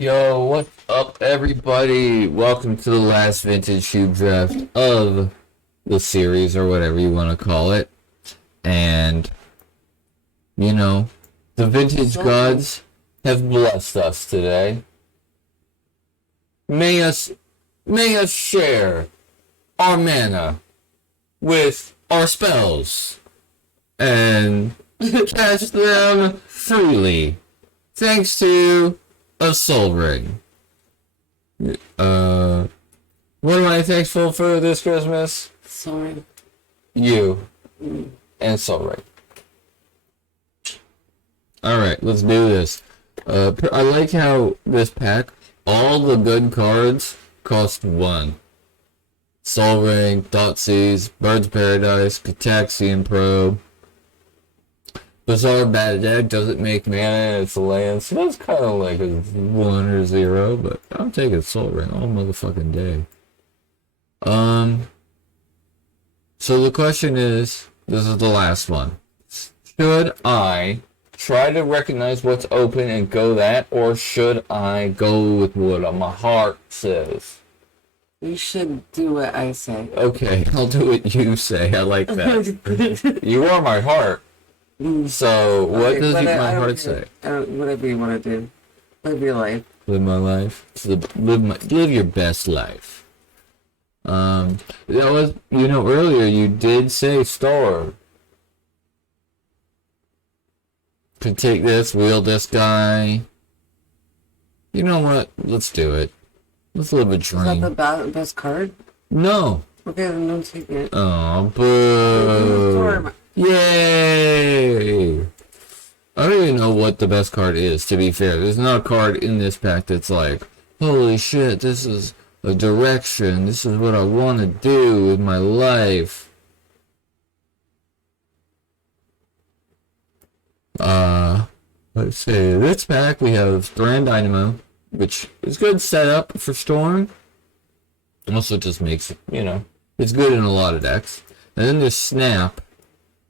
Yo, what's up, everybody? Welcome to the last vintage cube draft of the series, or whatever you want to call it. And, you know, the vintage gods have blessed us today. May us, may us share our mana with our spells and cast them freely, thanks to a soul ring. What am I thankful for this Christmas? Soul ring. You and soul ring. Alright, let's do this. I like how this pack, all the good cards cost one. Soul Ring, Thoughtseize, Bird's Paradise, Cataxian Probe. Bizarre Bad Deck doesn't make mana and it's a land, so that's kind of like a 1 or 0, but I'm taking Soul Ring all motherfucking day. So the question is, this is the last one. Should I try to recognize what's open and go that, or should I go with what my heart says? You should do what I say. Okay, I'll do what you say. I like that. You are my heart. So, what does my heart say? Whatever you want to do. Live your life. Live my life. Live your best life. That was, earlier you did say store. Could take this, wheel this guy. You know what? Let's do it. Let's live a dream. Is that the best card? No. Okay, then don't take it. Oh, boo. Yay! I don't even know what the best card is, to be fair. There's not a card in this pack that's like, holy shit, this is a direction. This is what I want to do with my life. Let's see. This pack we have Thran Dynamo, which is good setup for Storm. Also just makes it, it's good in a lot of decks. And then there's Snap,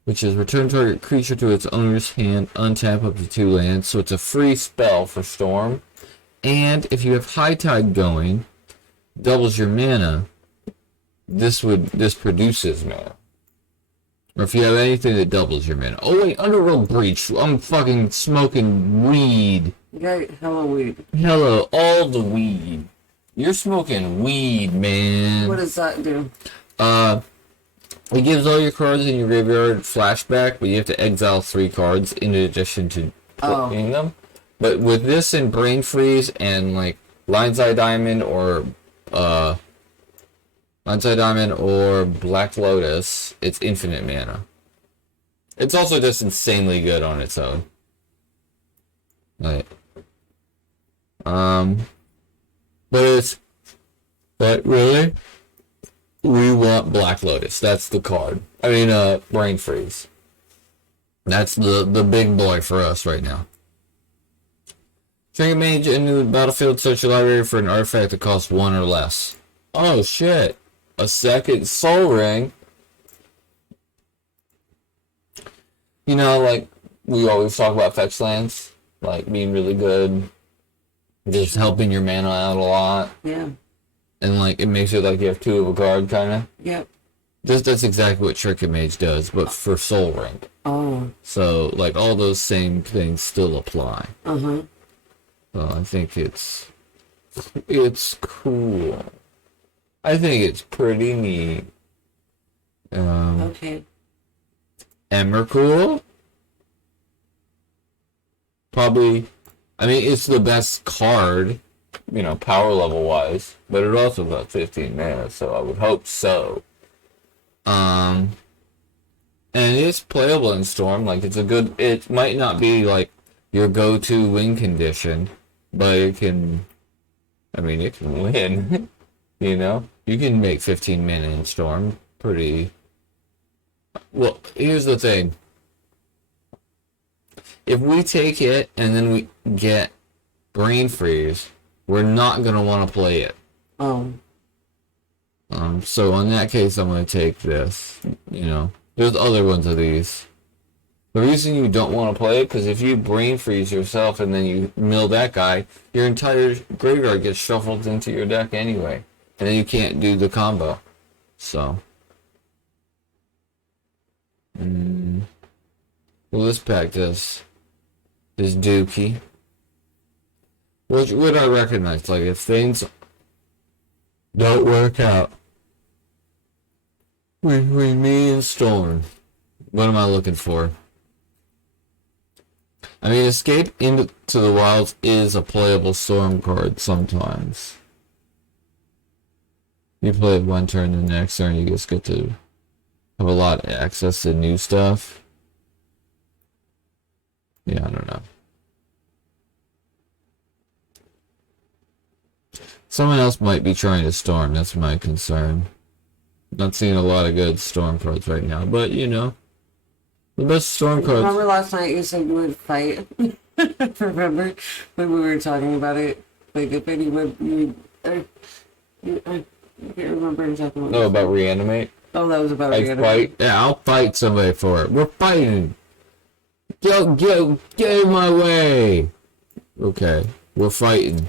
which is return target creature to its owner's hand, untap up to 2 lands, so it's a free spell for Storm. And if you have High Tide going, doubles your mana, this produces mana. Or if you have anything that doubles your mana. Oh wait, Underworld Breach, I'm fucking smoking weed. You got hella weed. Hello, all the weed. You're smoking weed, man. What does that do? It gives all your cards in your graveyard flashback, but you have to exile 3 cards in addition to playing them. But with this and Brain Freeze and like Lion's Eye Diamond or Black Lotus, it's infinite mana. It's also just insanely good on its own. Right. But really, we want Black Lotus. That's the card. I mean, Brain Freeze. That's the big boy for us right now. Trigger Mage into the battlefield, search your library for an artifact that costs 1 or less. Oh shit. A second Soul Ring. Like, we always talk about fetch lands, like, being really good. Just helping your mana out a lot. Yeah. And, like, it makes it like you have 2 of a card, kind of. Yep. That's exactly what Trigger Mage does, but for Soul Ring. Oh. So, like, all those same things still apply. Uh-huh. So, I think it's cool. I think it's pretty neat. Okay. Emrakul? Probably, it's the best card, power level wise, but it also got 15 mana, so I would hope so. And it's playable in Storm, like it might not be like your go-to win condition, but it can win. You can make 15 mana in Storm pretty well. Here's the thing. If we take it and then we get Brain Freeze, we're not going to want to play it. Oh. So in that case, I'm going to take this, There's other ones of these. The reason you don't want to play it, because if you brain freeze yourself and then you mill that guy, your entire graveyard gets shuffled into your deck anyway. And then you can't do the combo. So. Well, this pack does is Dookie. Which would I recognize? Like, if things don't work out, we me and Storm. What am I looking for? I mean, Escape into the Wilds is a playable Storm card sometimes. You play it one turn, the next turn you just get to have a lot of access to new stuff. Yeah, I don't know. Someone else might be trying to Storm, that's my concern. Not seeing a lot of good Storm cards right now, but you know. The best Storm cards. Remember last night you said you would fight? Remember when we were talking about it? Like if anyone I can't remember exactly what. No, about Reanimate. Oh, that was about I Reanimate. fight. Yeah, I'll fight somebody for it. We're fighting. Get in my way. Okay, we're fighting.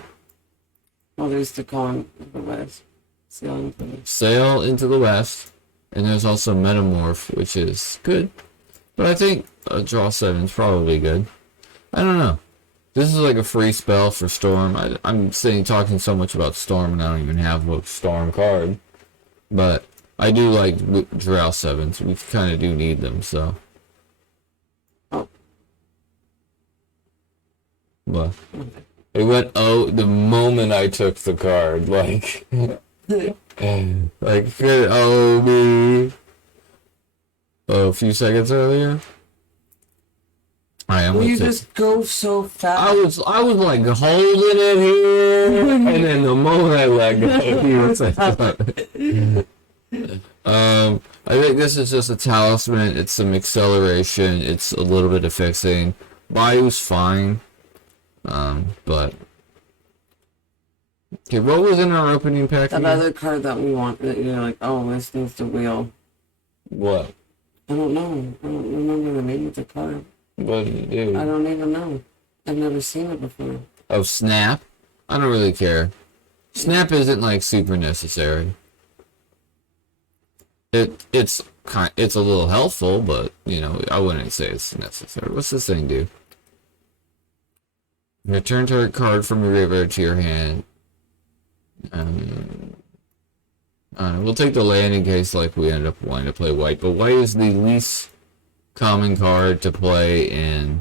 Well, there's the con of the West. Sail into the West, and there's also Metamorph, which is good. But I think draw 7 is probably good. I don't know. This is like a free spell for Storm. I'm talking so much about Storm, and I don't even have a Storm card. But I do like draw 7s. We kind of do need them, so. Oh. What? It went the moment I took the card, like me. A few seconds earlier. I am. Well, you just go so fast. I was like holding it here, and then the moment I let go, he was like, I think this is just a talisman. It's some acceleration. It's a little bit of fixing. Bayou's fine. But okay, what was in our opening pack? That other card that we want, that you're like, oh, this needs to wheel. What? I don't know. I don't remember the name of the card. What did you do? I don't even know. I've never seen it before. Oh, Snap? I don't really care. Snap isn't like super necessary. It's a little helpful, but you know, I wouldn't say it's necessary. What's this thing do? Return target card from your graveyard to your hand. We'll take the land in case like we end up wanting to play white, but white is the least common card to play in.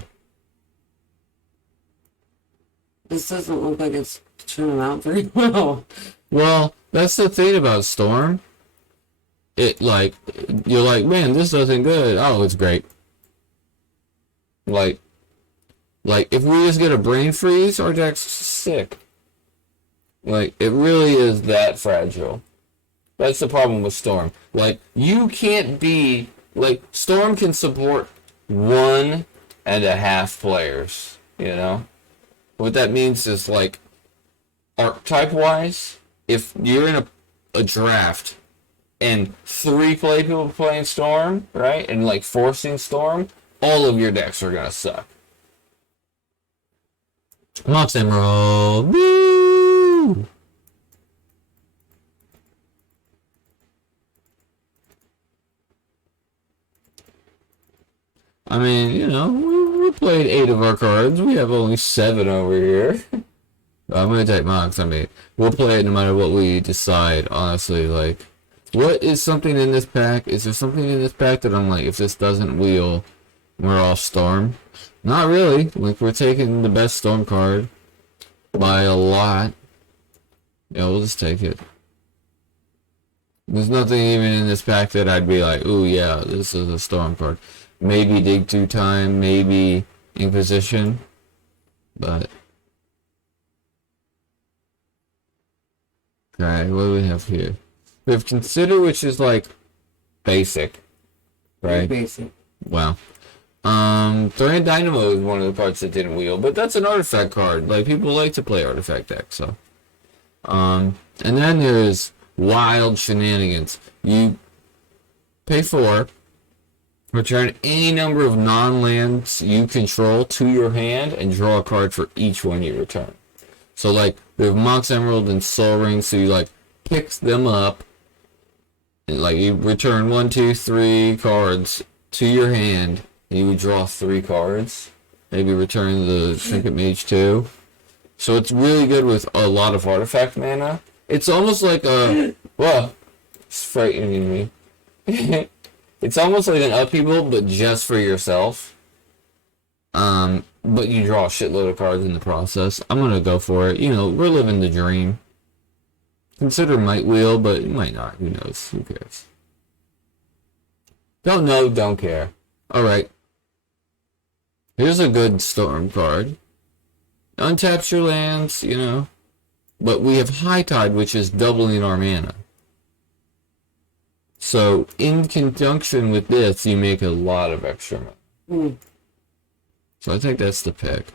This doesn't look like it's turning out very well. Well, that's the thing about Storm. It like you're like, man, this doesn't good. Oh, it's great. Like if we just get a brain freeze, our deck's sick. Like it really is that fragile. That's the problem with Storm. Like you can't be like Storm can support 1.5 players. You know, what that means is like archetype wise, if you're in a draft and 3 people playing Storm, right, and like forcing Storm, all of your decks are gonna suck. Mox Emerald, woo! I mean, you know, we played 8 of our cards. We have only 7 over here. I'm gonna take Mox. I mean, we'll play it no matter what we decide, honestly. Like, what is something in this pack? Is there something in this pack that I'm like, if this doesn't wheel, we're off Storm? Not really. Like, we're taking the best Storm card by a lot. Yeah, we'll just take it. There's nothing even in this pack that I'd be like, ooh, yeah, this is a Storm card. Maybe Dig Through Time, maybe Inquisition, but... Okay, what do we have here? We have Consider, which is like basic, right? Basic. Wow. Thread Dynamo is one of the cards that didn't wheel, but that's an artifact card. Like people like to play artifact decks, so. And then there's Wild Shenanigans. You pay 4, Return any number of non-lands you control to your hand and draw a card for each one you return. So like we have Mox Emerald and Soul Ring, so you like pick them up and like you return 1, 2, 3 cards to your hand and you would draw 3 cards. Maybe return the Trinket Mage 2. So it's really good with a lot of artifact mana. It's almost like a well, it's frightening me. It's almost like an upheaval, but just for yourself. But you draw a shitload of cards in the process. I'm gonna go for it. You know, we're living the dream. Consider Might Wheel, but you might not. Who knows? Who cares? Don't know, don't care. Alright. Here's a good Storm card. Untaps your lands, you know. But we have High Tide, which is doubling our mana. So, in conjunction with this, you make a lot of extra money. So I think that's the pick.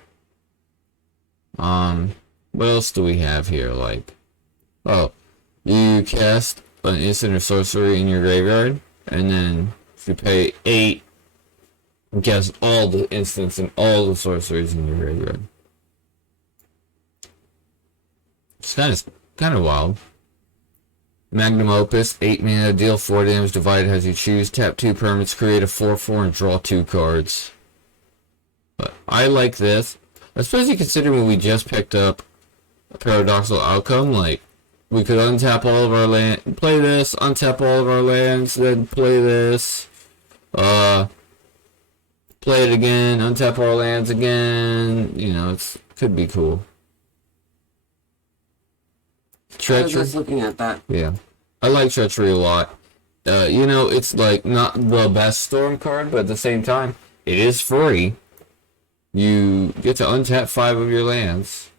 What else do we have here? Like, oh, you cast an instant or sorcery in your graveyard, and then if you pay 8, you cast all the instants and all the sorceries in your graveyard. It's kind of wild. Magnum Opus, 8 mana, deal 4 damage, divided as you choose, tap 2 permanents, create a 4/4, and draw 2 cards. But I like this, especially considering we just picked up a Paradoxical Outcome. Like, we could untap all of our land, play this, untap all of our lands, then play this, play it again, untap our lands again. You know, it could be cool. Treachery. I was just looking at that. Yeah. I like Treachery a lot. You know, it's like not the best Storm card, but at the same time, it is free. You get to untap 5 of your lands.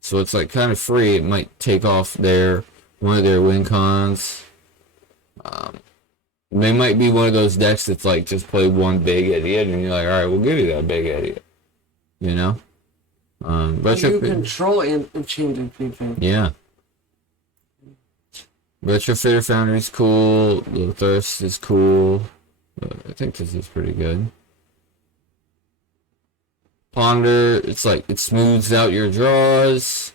So it's like kind of free. It might take off one of their win cons. They might be one of those decks that's like just play one big idiot and you're like, alright, we'll give you that big idiot. You know? You control enchanted creature. Yeah. Retrofitter Foundry is cool. Little Thirst is cool. I think this is pretty good. Ponder, it's like it smooths out your draws.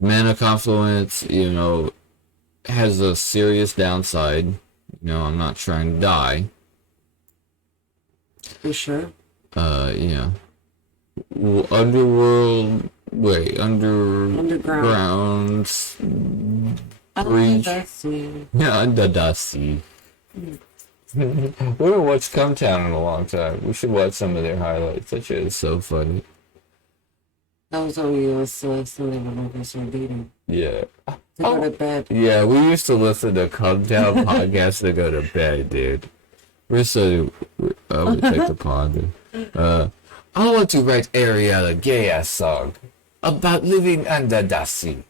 Mana Confluence, you know, has a serious downside. You know, I'm not trying to die. You sure? Yeah. Underworld. Wait, underground. Breach. Yeah, Underdusty. We haven't watched Come Town in a long time. We should watch some of their highlights. That shit is so funny. That was when we was Sunday when we started dating. Yeah. To go to bed. Yeah, we used to listen to Come Town podcasts to go to bed, dude. We're so... I would take the ponder. I want to write Ariella gay-ass song about living under the sea.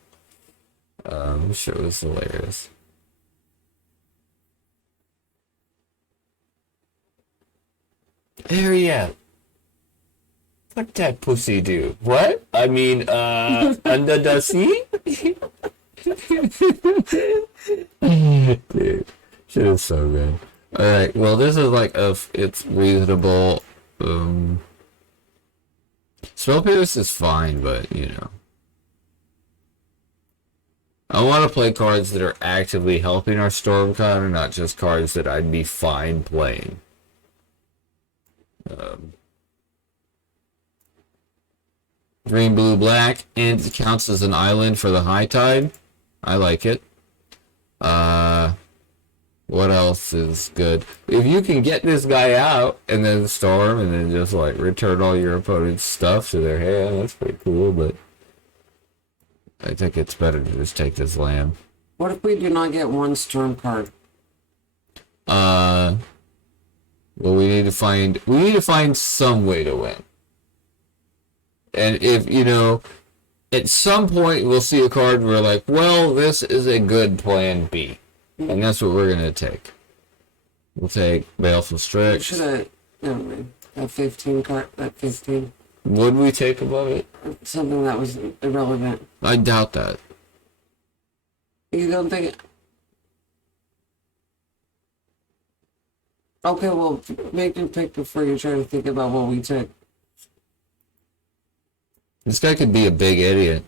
I'm sure it was hilarious. Ariel, what that pussy do? What? I mean, under the sea? Dude, shit is so good. Alright, well, this is like it's reasonable. Spell Pierce is fine, but, you know. I want to play cards that are actively helping our Storm card, and not just cards that I'd be fine playing. Green, blue, black, and it counts as an island for the High Tide. I like it. What else is good? If you can get this guy out and then Storm and then just like return all your opponent's stuff to their hand, that's pretty cool, but I think it's better to just take this land. What if we do not get one Storm card? Well, we need to find some way to win. And if, you know, at some point we'll see a card where we're like, well, this is a good plan B. And that's what we're going to take. We'll take Baleful Strix. Should have, never mind. That 15 card, that 15. Would we take above it? Something that was irrelevant. I doubt that. You don't think... Okay, well, make your pick before you try to think about what we took. This guy could be a big idiot.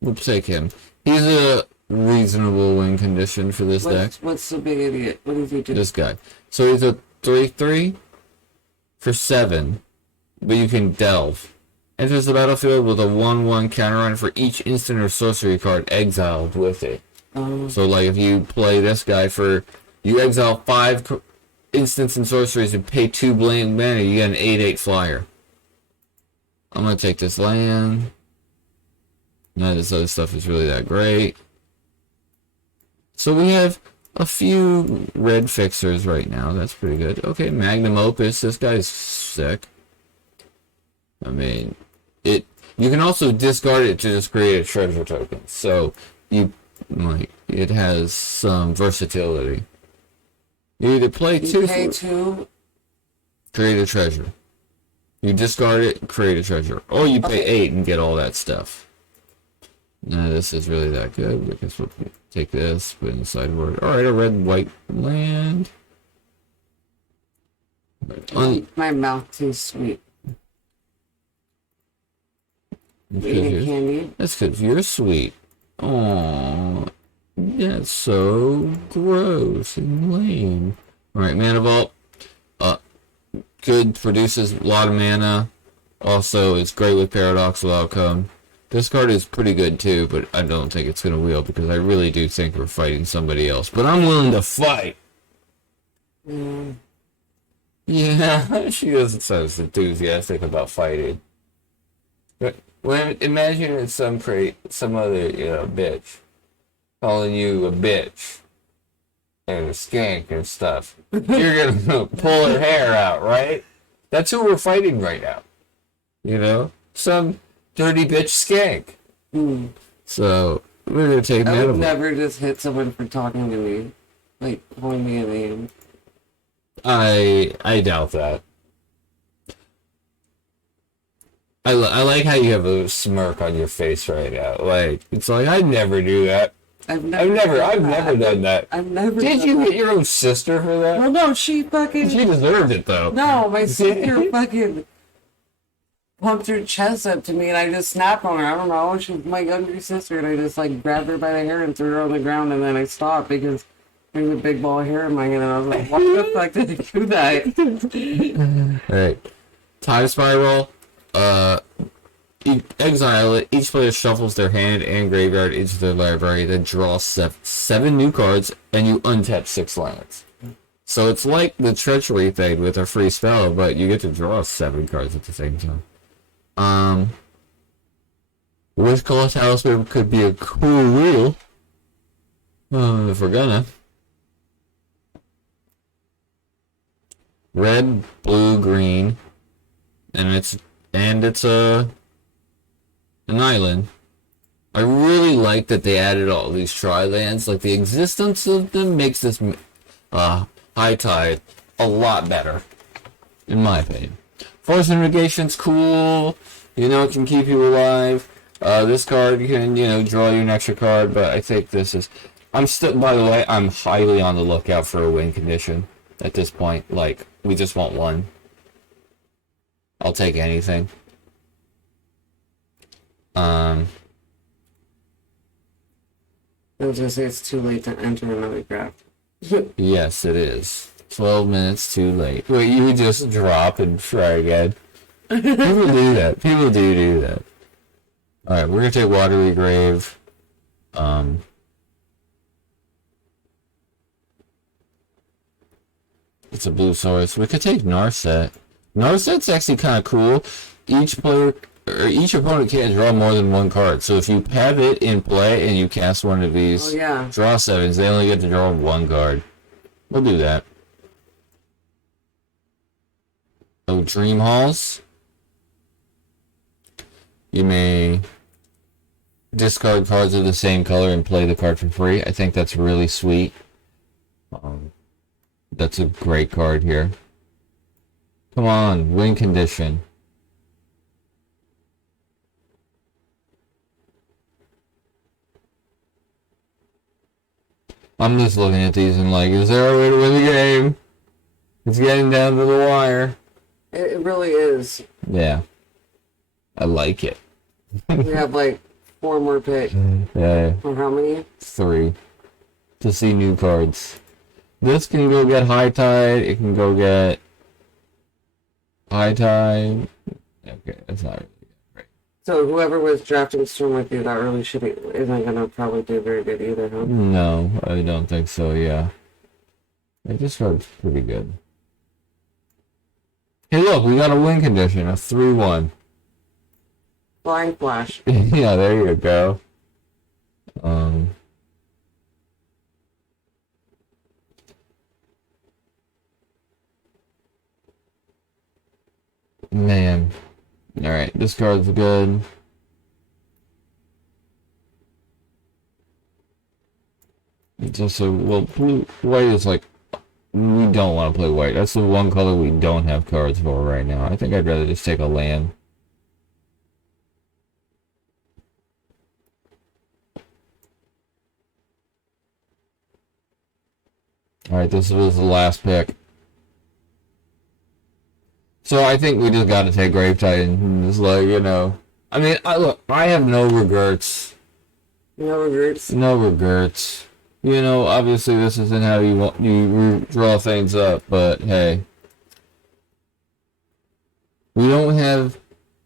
We'll take him. He's a reasonable win condition for this deck. What's the big idiot? What does he do? This guy. So he's a 3/3 for 7, but you can delve. Enters the battlefield with a 1/1 counter on for each instant or sorcery card exiled with it. So like if you play this guy you exile 5 instants and sorceries and pay 2 blank mana, you get an 8/8 flyer. I'm gonna take this land. None of this other stuff is really that great. So we have a few red fixers right now. That's pretty good. Okay, Magnum Opus. This guy's sick. I mean, you can also discard it to just create a treasure token. So it has some versatility. You either play You pay 2. create a treasure. You discard it, create a treasure. Or you pay 8 and get all that stuff. None of this is really that good because we'll take this, put in the sideboard. Alright, a red white land. My mouth tastes sweet. Eating candy. That's because you're sweet. Oh, that's so gross and lame. Alright, Mana Vault. Good, produces a lot of mana. Also, it's great with Paradoxical Outcome. This card is pretty good too, but I don't think it's going to wheel because I really do think we're fighting somebody else. But I'm willing to fight. Yeah, she doesn't sound as enthusiastic about fighting. But imagine it's some other bitch calling you a bitch and a skank and stuff. You're gonna pull her hair out, right? That's who we're fighting right now. Some dirty bitch skank. So we're gonna take I would Mana. never just hit someone for talking to me, like calling me a name. I doubt that. I like how you have a smirk on your face right now. Like it's like I'd never do that. I've never done that. I've never. Did you hit your own sister for that? Well, no, she deserved it though. No, my sister fucking pumped her chest up to me, and I just snapped on her. I don't know. She's my younger sister, and I just like grabbed her by the hair and threw her on the ground, and then I stopped because there's a big ball of hair in my hand, and I was like, "What the fuck did I do that?" All right, Time Spiral. Exile it. Each player shuffles their hand and graveyard into their library, then draw 7 new cards, and you untap 6 lands. So it's like the Treachery thing with a free spell, but you get to draw 7 cards at the same time. Wish Call Talisman could be a cool wheel. If we're gonna. Red, blue, green, and it's an island. I really like that they added all these tri-lands. Like the existence of them makes this High Tide a lot better, in my opinion. Force and Negation's cool. It can keep you alive. This card can, draw you an extra card, but I think this is... by the way, I'm highly on the lookout for a win condition at this point. Like, we just want one. I'll take anything. I was gonna say it's too late to enter another draft. Yes, it is. 12 minutes too late. Wait, you just drop and try again. People do that. People do that. Alright, we're gonna take Watery Grave. It's a blue source. We could take Narset. Narset's actually kind of cool. Each opponent can't draw more than 1 card. So if you have it in play and you cast one of these draw 7s, they only get to draw 1 card. We'll do that. Oh, Dream Halls. You may discard cards of the same color and play the card for free. I think that's really sweet. That's a great card here. Come on, win condition. I'm just looking at these and like, is there a way to win the game? It's getting down to the wire. It really is. Yeah. I like it. We have like 4 more picks. Yeah. Or how many? 3. To see new cards. This can go get High Tide. It can go get High Tide. Okay, that's not really great. So whoever was drafting Storm with you, that really isn't gonna probably do very good either, huh? No, I don't think so, yeah. This card's pretty good. Hey look, we got a win condition, a 3-1. Flying Flash. Yeah, there you go. Man. Alright, this card's good. It's also, well, white is like, we don't want to play white. That's the one color we don't have cards for right now. I think I'd rather just take a land. Alright, this was the last pick. So I think we just gotta take Grave Titan. Just like, you know. I mean, I have no regrets. No regrets. No regrets. You know, obviously this isn't how you draw things up, but hey. We don't have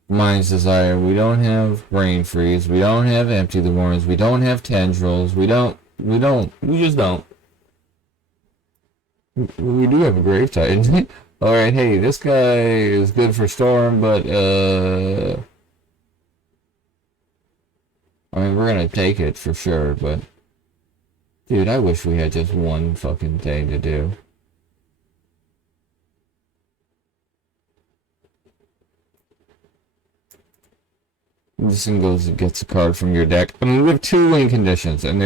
Mind's Desire, we don't have Brain Freeze, we don't have Empty the Worms, we don't have Tendrils, we just don't. We do have a Grave Titan. Alright, hey, this guy is good for Storm, but, I mean, we're gonna take it for sure, but... Dude, I wish we had just one fucking thing to do. This one goes and gets a card from your deck. I mean, we have 2 win conditions, and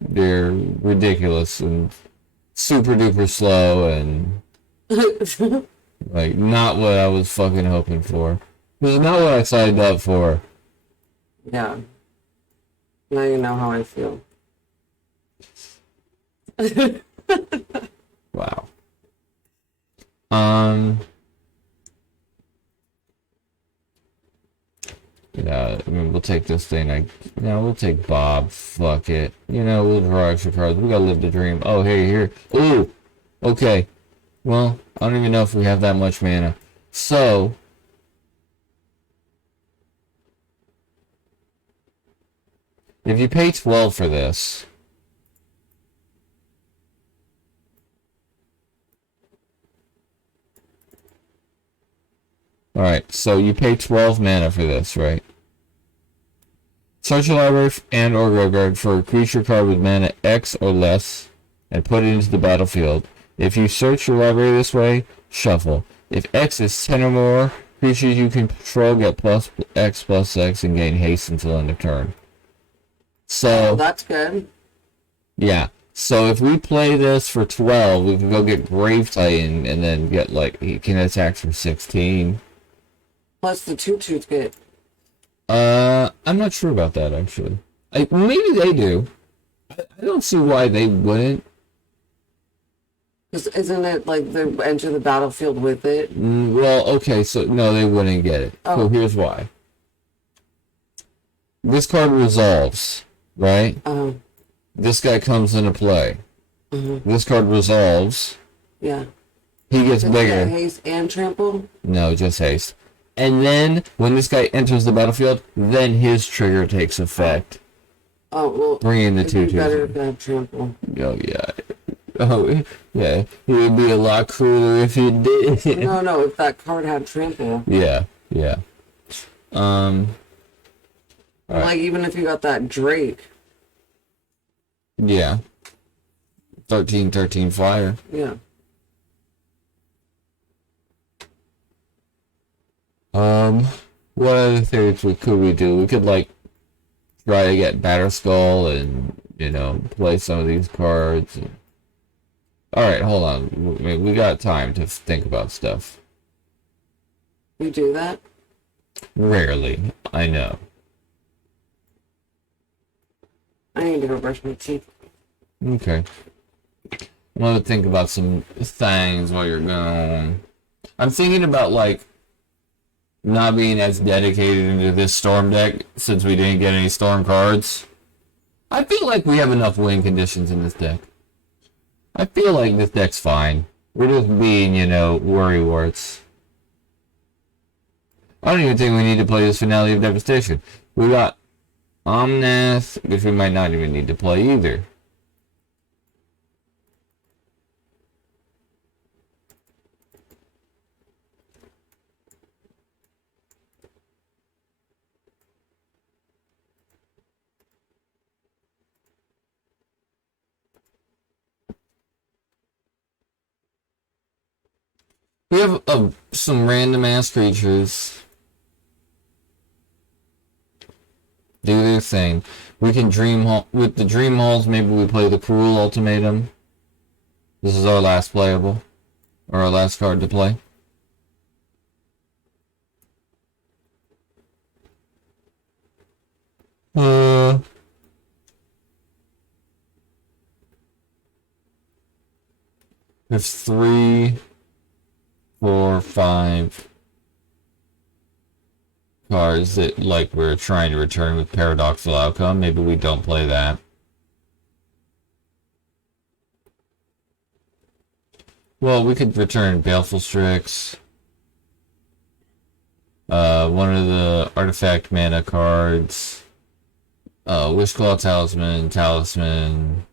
they're ridiculous and super duper slow and... like, not what I was fucking hoping for. This is not what I signed up for. Yeah. Now you know how I feel. Wow. Yeah, I mean, we'll take this thing. We'll take Bob. Fuck it. You know, we'll draw extra cards. We gotta live the dream. Oh, hey, here. Ooh! Okay. Well, I don't even know if we have that much mana. So... if you pay 12 for this... Alright, so you pay 12 mana for this, right? Search your library and or graveyard for a creature card with mana X or less and put it into the battlefield. If you search your library this way, shuffle. If X is 10 or more, creatures you can control get plus X and gain haste until end of turn. So... oh, that's good. Yeah. So if we play this for 12, we can go get Grave Titan and then get, like, he can attack for 16. Plus the 2/2's good. I'm not sure about that, actually. Maybe they do. I don't see why they wouldn't. Isn't it like they enter the battlefield with it? Well, okay, so no, they wouldn't get it. Oh. So here's why. This card resolves, right? This guy comes into play. This card resolves. Yeah. He gets Does bigger. it haste and trample? No, just haste. And then, when this guy enters the battlefield, then his trigger takes effect. Oh, well, Bringing the it'd be 2/2. better if it had trample. Oh, yeah. Oh, yeah. It would be a lot cooler if he did. No, if that card had trample. Yeah. Alright. Like, even if you got that Drake. Yeah. 13 fire. Yeah. What other things could we do? We could, like, try to get Batterskull and, you know, play some of these cards. Alright, hold on. We got time to think about stuff. You do that? Rarely. I know. I need to go brush my teeth. Okay. I'm gonna think about some things while you're gone. I'm thinking about like not being as dedicated into this storm deck since we didn't get any storm cards. I feel like we have enough win conditions in this deck. I feel like this deck's fine. We're just being, worry warts. I don't even think we need to play this Finale of Devastation. We got Omnath, which we might not even need to play either. We have some random ass creatures do their thing. We can dream hall with the dream halls. Maybe we play the cruel ultimatum. This is our last playable, or our last card to play. There's 3, 4, 5 cards that like we're trying to return with paradoxical outcome. Maybe we don't play that. Well, we could return Baleful Strix. One of the artifact mana cards. Wishclaw Talisman.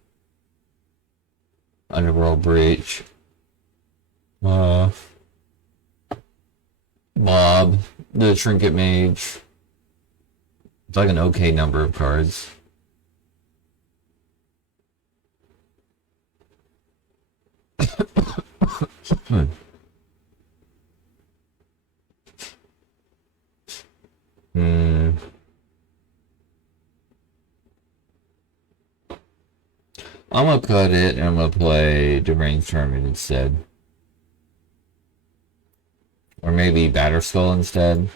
Underworld Breach. Bob, the Trinket Mage. It's like an okay number of cards. I'm gonna cut it and I'm gonna play Deranged Hermit instead. Or maybe Batterskull instead.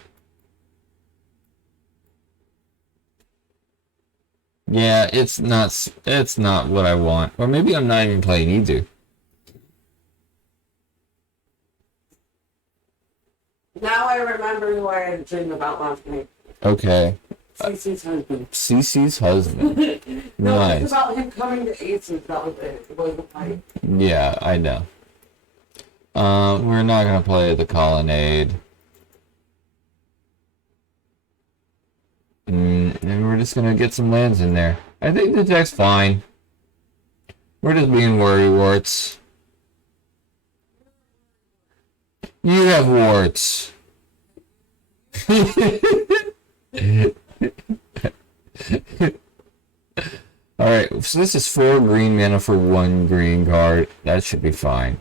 Yeah, it's not what I want. Or maybe I'm not even playing either. Now I remember who I had dreamed about last night. Okay. Cece's husband. Cece's husband. No, Nice. it's about him coming to Aces. That was it. It was the fight. Yeah, I know. We're not gonna play the Colonnade. And we're just gonna get some lands in there. I think the deck's fine. We're just being worry warts. You have warts. Alright, so this is 4 green mana for 1 green card. That should be fine.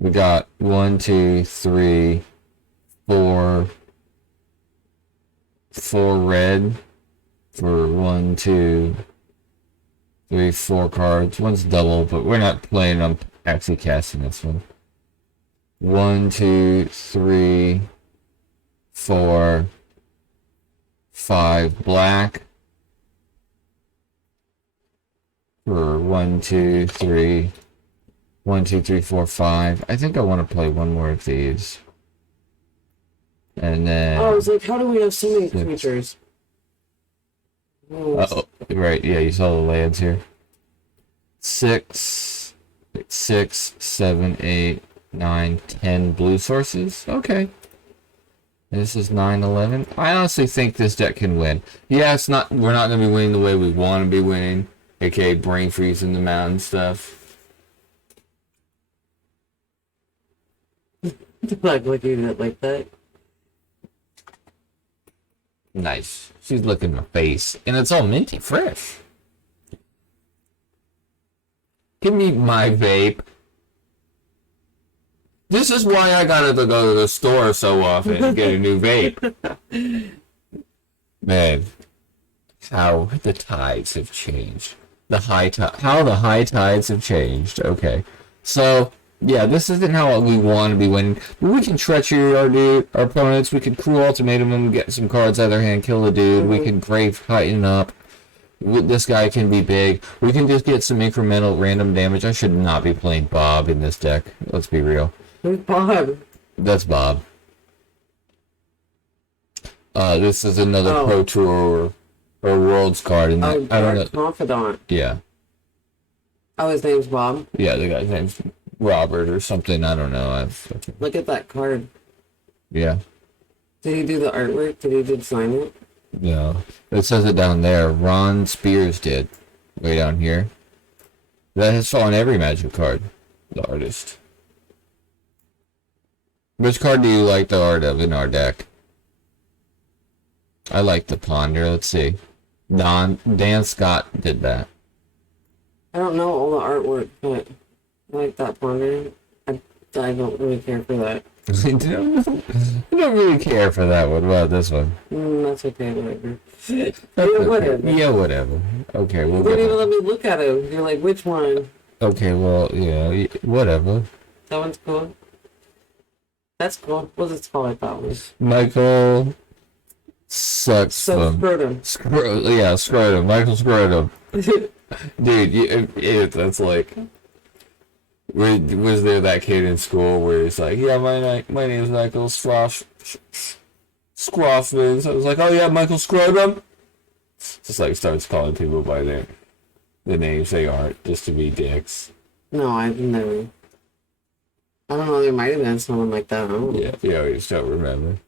We got 1, 2, 3, 4 red for 1, 2, 3, 4 cards. One's double, but we're not planning on actually casting this one. 1, 2, 3, 4, 5 black for 1, 2, 3. 1, 2, 3, 4, 5. I think I want to play one more of these. And then... Oh, I was like, how do we have so many creatures? Oh, right, yeah, you saw the lands here. 6, 7, 8, 9, 10 blue sources. Okay. This is 9, 11. I honestly think this deck can win. Yeah, we're not going to be winning the way we want to be winning. AKA brain freeze in the mountain stuff. Like looking at it like that. Nice. She's licking my face. And it's all minty fresh. Give me my vape. This is why I gotta go to the store so often and get a new vape. Man, how the tides have changed. How the high tides have changed. Okay. So, yeah, this isn't how we want to be winning. But we can treachery our opponents. We can cruel ultimatum them, get some cards out of their hand, kill a dude. We can grave heighten up. This guy can be big. We can just get some incremental random damage. I should not be playing Bob in this deck. Let's be real. Who's Bob? That's Bob. This is another Oh. Pro Tour or Worlds card, and Oh, I don't Dark know. Confidant. Yeah, Oh, his name's Bob. yeah, the guy's name's Robert or something. I don't know. Look at that card. Yeah, Did he do the artwork? Did he design it? no. It says it down there. Ron Spears did, way down here. That has on every Magic card. The artist. Which card do you like the art of in our deck? I like the Ponder. Let's see. Dan Scott did that. I don't know all the artwork, but I like that Ponder. I don't really care for that. I don't really care for that one. What about this one? That's okay, whatever. Yeah, whatever. Yeah, whatever. Okay, You we'll didn't even go. let me look at it. You're like, which one? Okay, well, yeah, whatever. That one's cool. That's cool. What's it called? That one. Michael sucks. So scrotum. Yeah, Scrotum. Michael Scrotum. Dude, that's like. Was there that kid in school where he's like, yeah, my name is Michael Scroffman. So I was like, oh yeah, Michael Scrotum. Just like starts calling people by the names they aren't, just to be dicks. No, I've never. I don't know. There might have been someone like that. I don't know. Yeah, I just don't remember.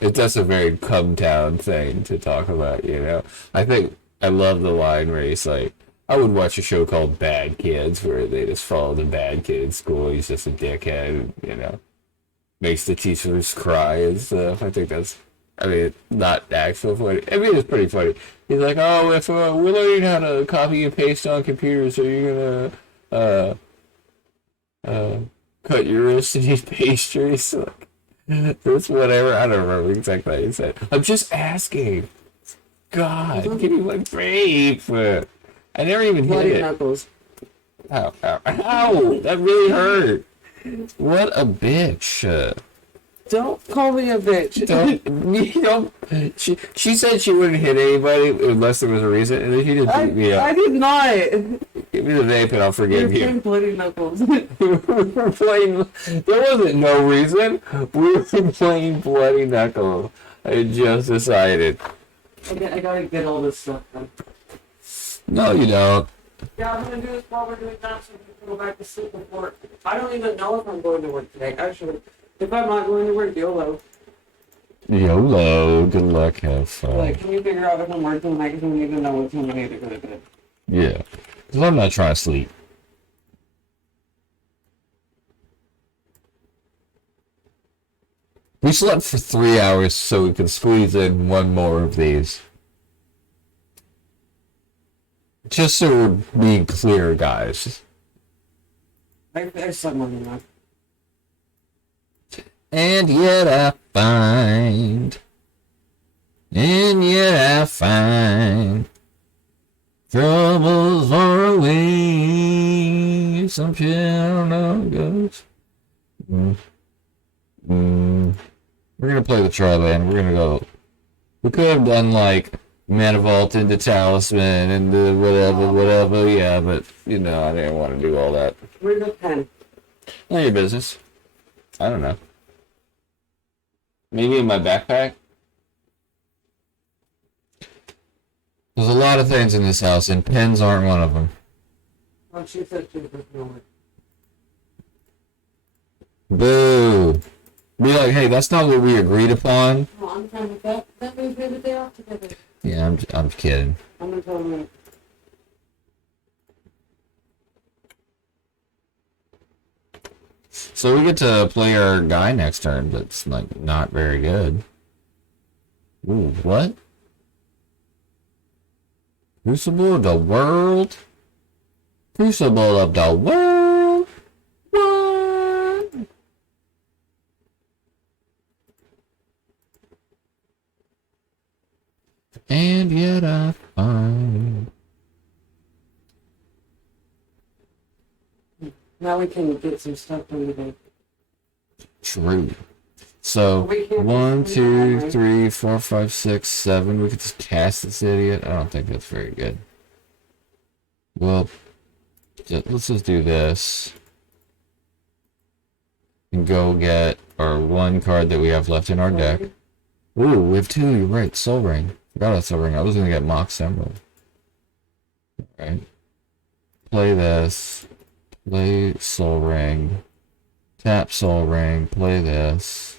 That's a very come town thing to talk about, you know. I think I love the line where he's like, I would watch a show called Bad Kids where they just follow the bad kid in school. He's just a dickhead, you know. Makes the teachers cry and stuff. I think that's, I mean, not actual funny. I mean, it's pretty funny. He's like, oh, if we're learning how to copy and paste on computers, are you gonna cut your wrist and eat pastries? Like, that's whatever. I don't remember exactly how he said. I'm just asking. God, give me my vape. I never even hit Bloody it. knuckles. Ow, ow, ow! That really hurt. What a bitch. Don't call me a bitch. Don't. She said she wouldn't hit anybody unless there was a reason, and then she didn't beat me I up. did not. Give me the vape and I'll forgive You're you. playing bloody knuckles. We were playing. There wasn't no reason. We were playing bloody knuckles. I just decided. I gotta get all this stuff done. No, you don't. Yeah, I'm gonna do this while we're doing that so we can go back to sleep before. I don't even know if I'm going to work today. Actually, if I'm not going to work, YOLO. YOLO. Good luck. Have fun. Like, can you figure out if I'm working tonight? Because I don't even know what time I need to go to bed. Yeah. Because I'm not trying to sleep. We slept for 3 hours so we can squeeze in one more of these. Just so we're being clear, guys. There's someone in there. And yet I find troubles far away. Some shit, I don't know how it goes. We're gonna play the trial band. We're gonna go. We could have done like Mana Vault into Talisman and whatever. Yeah, but you know, I didn't want to do all that. Where's the pen? None of your business. I don't know. Maybe in my backpack. There's a lot of things in this house, and pens aren't one of them. Oh, she said she was going to Boo! Be like, hey, that's not what we agreed upon. Oh, I'm trying to get that means we have a day off together. Yeah, I'm kidding. I'm gonna tell them. So we get to play our guy next turn. That's like not very good. Ooh, what? Crucible of the world? Crucible of the world? What? And yet I find. Now we can get some stuff done today. True. So We can't 1, just leave it 2, that way. 3, 4, 5, 6, 7. We could just cast this idiot. I don't think that's very good. Well, let's just do this. And go get our one card that we have left in our deck. Ooh, we have 2. You're right. Soul Ring. Forgot about Soul Ring. I was gonna get Mox Emerald. Alright. Play this. Play Soul Ring. Tap Soul Ring. Play this.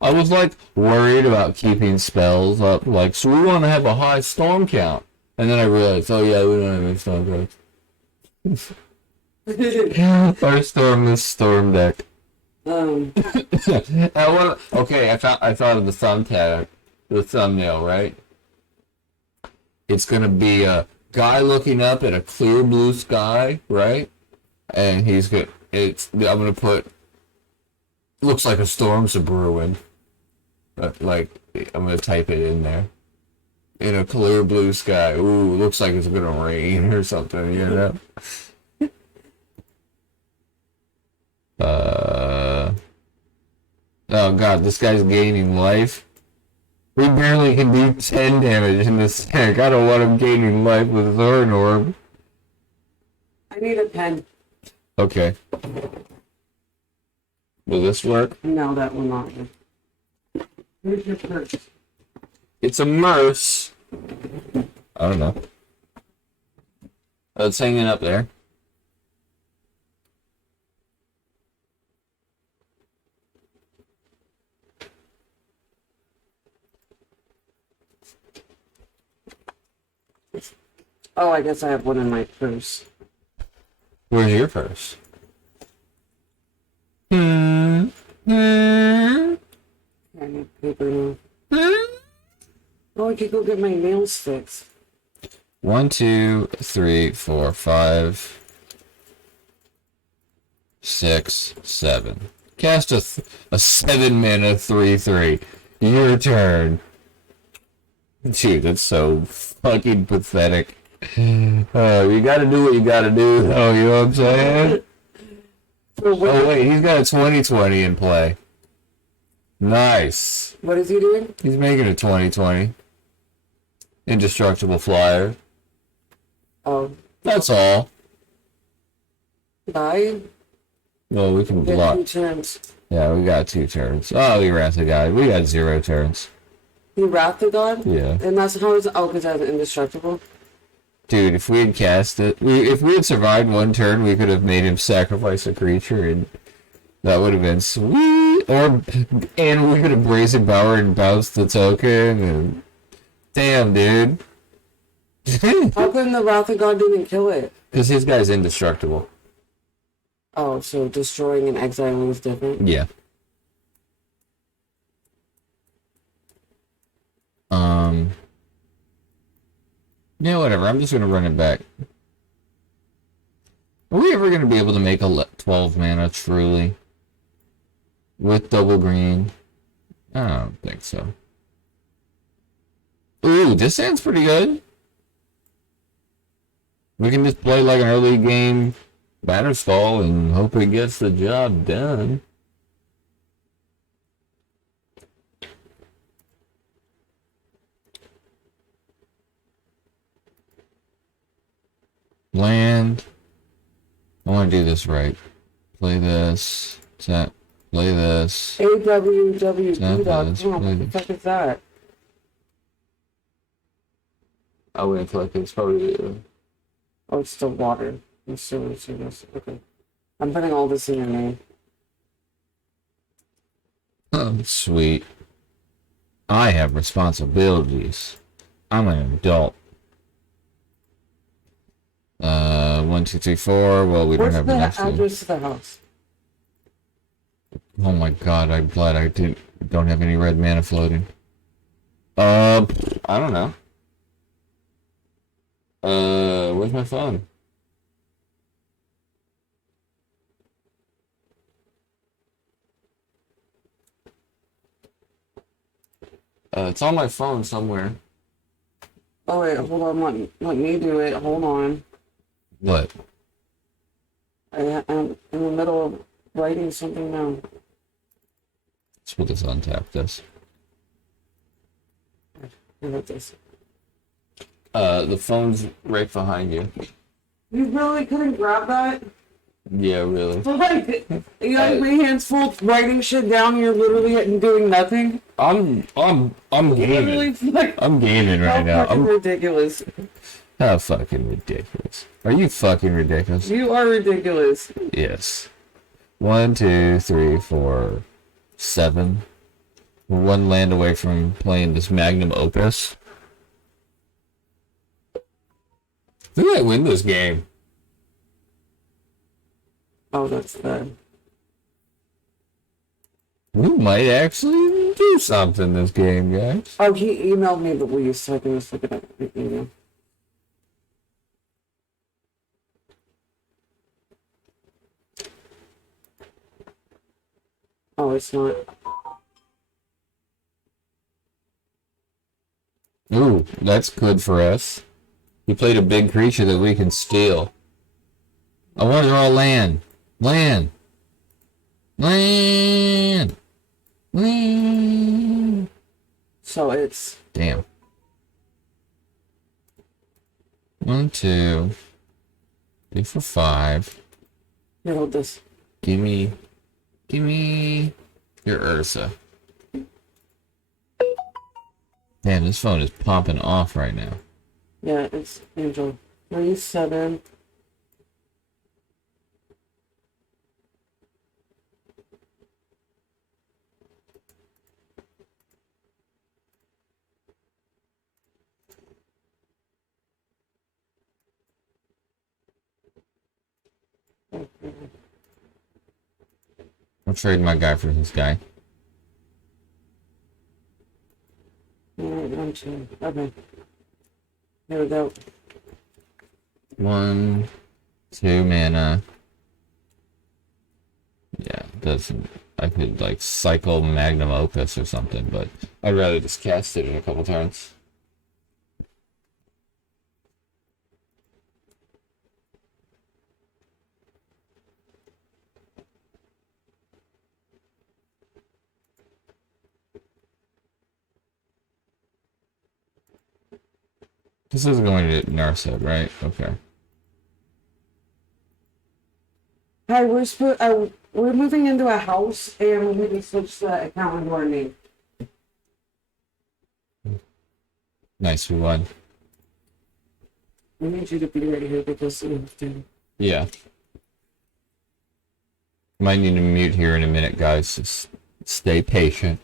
I was like worried about keeping spells up. Like, so we want to have a high storm count. And then I realized, oh yeah, we don't have any storm counts. Our storm deck. Okay, I thought of the thumbnail, right? It's gonna be a guy looking up at a clear blue sky, right? And I'm gonna put looks like a storm's a brewing. But like I'm gonna type it in there. In a clear blue sky. Ooh, looks like it's gonna rain or something, you know? Oh god, this guy's gaining life. We barely can do 10 damage in this tank. I don't want him gaining life with Zorn Orb. I need a pen. Okay. Will this work? No, that will not. Here's your purse. It's a merce. I don't know. Oh, it's hanging up there. Oh, I guess I have one in my purse. Where's your purse? I need paper now. Oh, I could go get my nail sticks. 1, 2, 3, 4, 5, 6, 7. Cast a 7-mana 3/3. Your turn. Dude, that's so fucking pathetic. You gotta do what you gotta do, though, you know what I'm saying? So Oh, wait, he's got a 20/20 in play. Nice. what is he doing? He's making a 20/20. Indestructible flyer. Oh, That's all. bye. Well, we can Get block. 2 turns. Yeah, we got 2 turns. Oh, we wrath the guy. We got 0 turns. You wrath the god? Yeah. And that's how it's. Oh, because that's indestructible. Dude, if we had cast it, if we had survived 1 turn, we could have made him sacrifice a creature, and that would have been sweet. And we could have brazen power and bounced the token, and damn, dude. How come the wrath of god didn't kill it? Because his guy's indestructible. Oh, so destroying and exiling is different. Yeah. Yeah, whatever. I'm just gonna run it back. Are we ever gonna be able to make a 12 mana truly? With double green? I don't think so. Ooh, this sounds pretty good. We can just play like an early game Batterskull and hope it gets the job done. Land. I want to do this right. Play this. Tap. Play this. AWWD.com. What the fuck is that? I wouldn't collect this. Probably. Oh, it's the water. I'm so serious. Okay. I'm putting all this in your name. Oh, sweet. I have responsibilities. I'm an adult. 1, 2, 3, 4. Well, we don't What's have the the next one. address to the house? Oh my god, I'm glad I don't have any red mana floating. I don't know. Where's my phone? It's on my phone somewhere. Oh wait, hold on. Let me do it. Hold on. What? I'm in the middle of writing something now. We'll just untap this. How about this? The phone's right behind you. You really couldn't grab that? Yeah, really. Like, you have my hands full writing shit down. You're literally doing nothing. I'm Literally, gaming. like, I'm gaming right how now. fucking ridiculous. How fucking ridiculous. Are you fucking ridiculous? You are ridiculous. Yes. 1, 2, 3, 4, 7. We're one land away from playing this magnum opus. Who might win this game? Oh, that's bad. We might actually do something this game, guys. Oh, he emailed me the lease, so I can just look it up in the email. Oh, it's not. Ooh, that's good for us. He played a big creature that we can steal. I want to draw land. Land. Land. Land. So it's... Damn. 1, 2. 3 for 5. Here, hold this. Give me your Ursa. Damn, this phone is popping off right now. Yeah, it's Angel. 37. I'm trading my guy for this guy. Alright, 1, 2. Okay. Here we go. 1, 2 mana. Yeah, doesn't. I could like cycle Magnum Opus or something, but I'd rather just cast it in a couple turns. This is going to Narset, right? Okay. Hi, we're moving into a house and we need to switch the account into our name. Nice, we won. We need you to be right here because we have to. Yeah. Might need to mute here in a minute, guys. Just stay patient.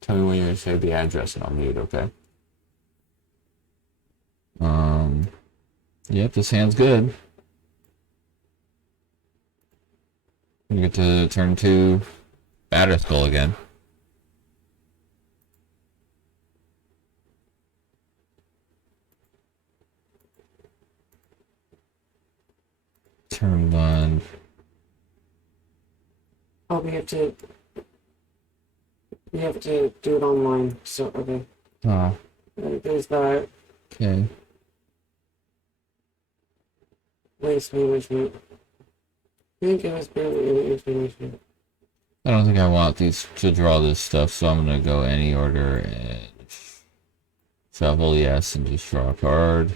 Tell me when you're going to say the address and I'll mute, okay? Yep, this hand's good. We get to turn 2 Batter Skull again. Turn 1. Oh, we have to do it online. So okay. Oh, There's that. okay. Waste management. I think it was barely any information. I don't think I want these to draw this stuff, so I'm gonna go any order and shuffle, yes, and just draw a card.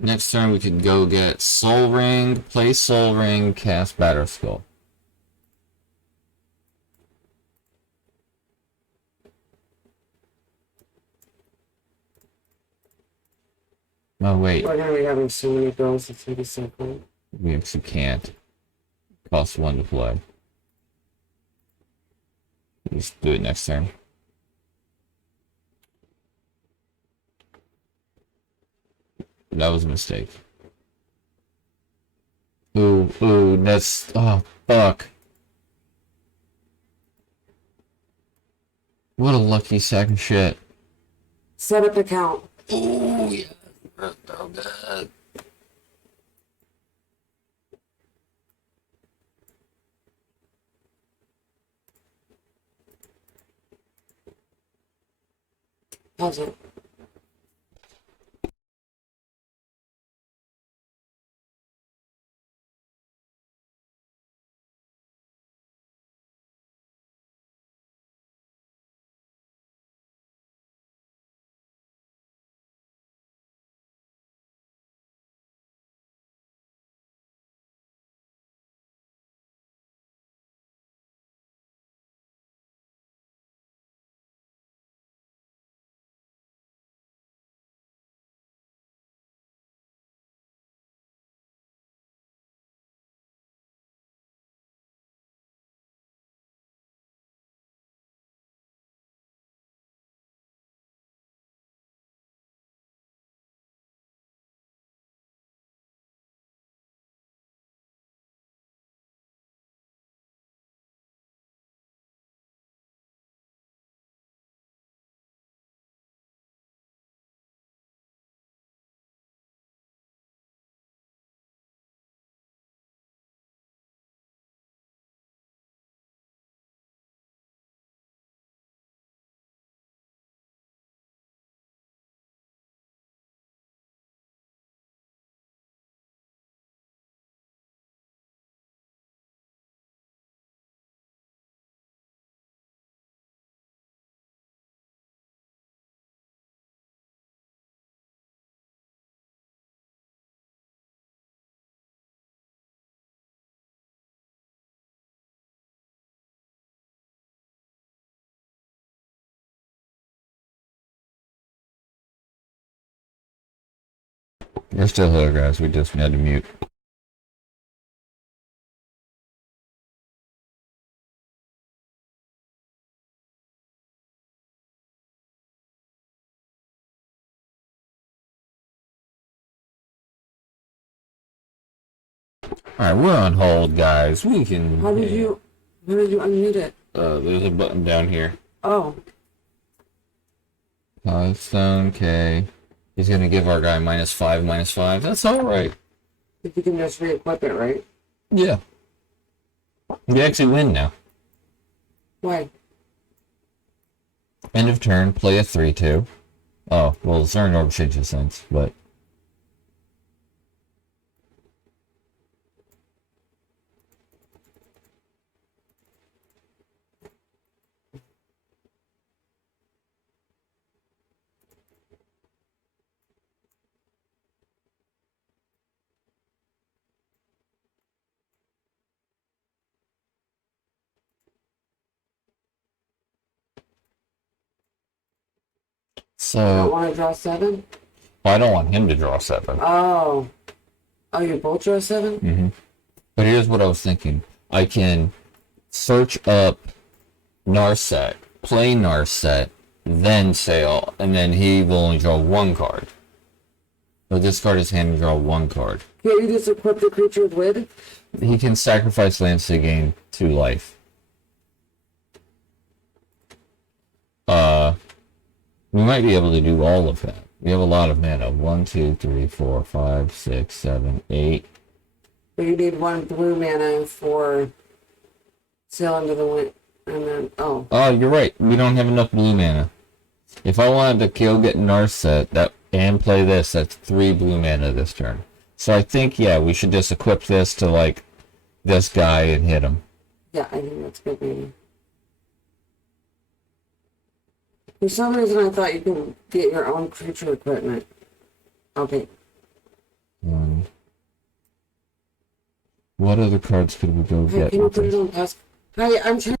Next turn we could go get Soul Ring, play Soul Ring, cast Batter Skull. Oh wait, We're gonna be having so many girls. It's gonna be so cool. we actually can't. Costs 1 to play. Just do it next turn. That was a mistake. Ooh, that's... Oh, fuck. What a lucky sack of shit. Set up account. Oh, yeah. That's so good. Pause it. You're still here, guys. We just had to mute. Alright, we're on hold, guys. We can. How did you unmute it? There's a button down here. Oh. Stone, okay. He's gonna give our guy -5, -5. That's alright. If you can just re-equip it, right? Yeah. We actually win now. Why? End of turn, play a 3-2. Oh, well, Zern Orb changes sense, but. You don't So, want to draw 7? I don't want him to draw 7. Oh. Oh, you both draw 7? But here's what I was thinking. I can search up Narset, play Narset, then sail, and then he will only draw 1 card. He'll discard his hand and draw 1 card. Can't you just equip the creature with Wid? He can sacrifice lands to gain 2 life. We might be able to do all of that. We have a lot of mana. 1, 2, 3, 4, 5, 6, 7, 8. But you need 1 blue mana for Sail into the Wind. And then, oh. Oh, you're right. We don't have enough blue mana. If I wanted to kill get Narset and play this, that's 3 blue mana this turn. So I think, yeah, we should just equip this to, like, this guy and hit him. Yeah, I think that's good, maybe. For some reason, I thought you could get your own creature equipment. Okay. What other cards could we go Hey, get? can you put it on pass? Hi, I'm trying.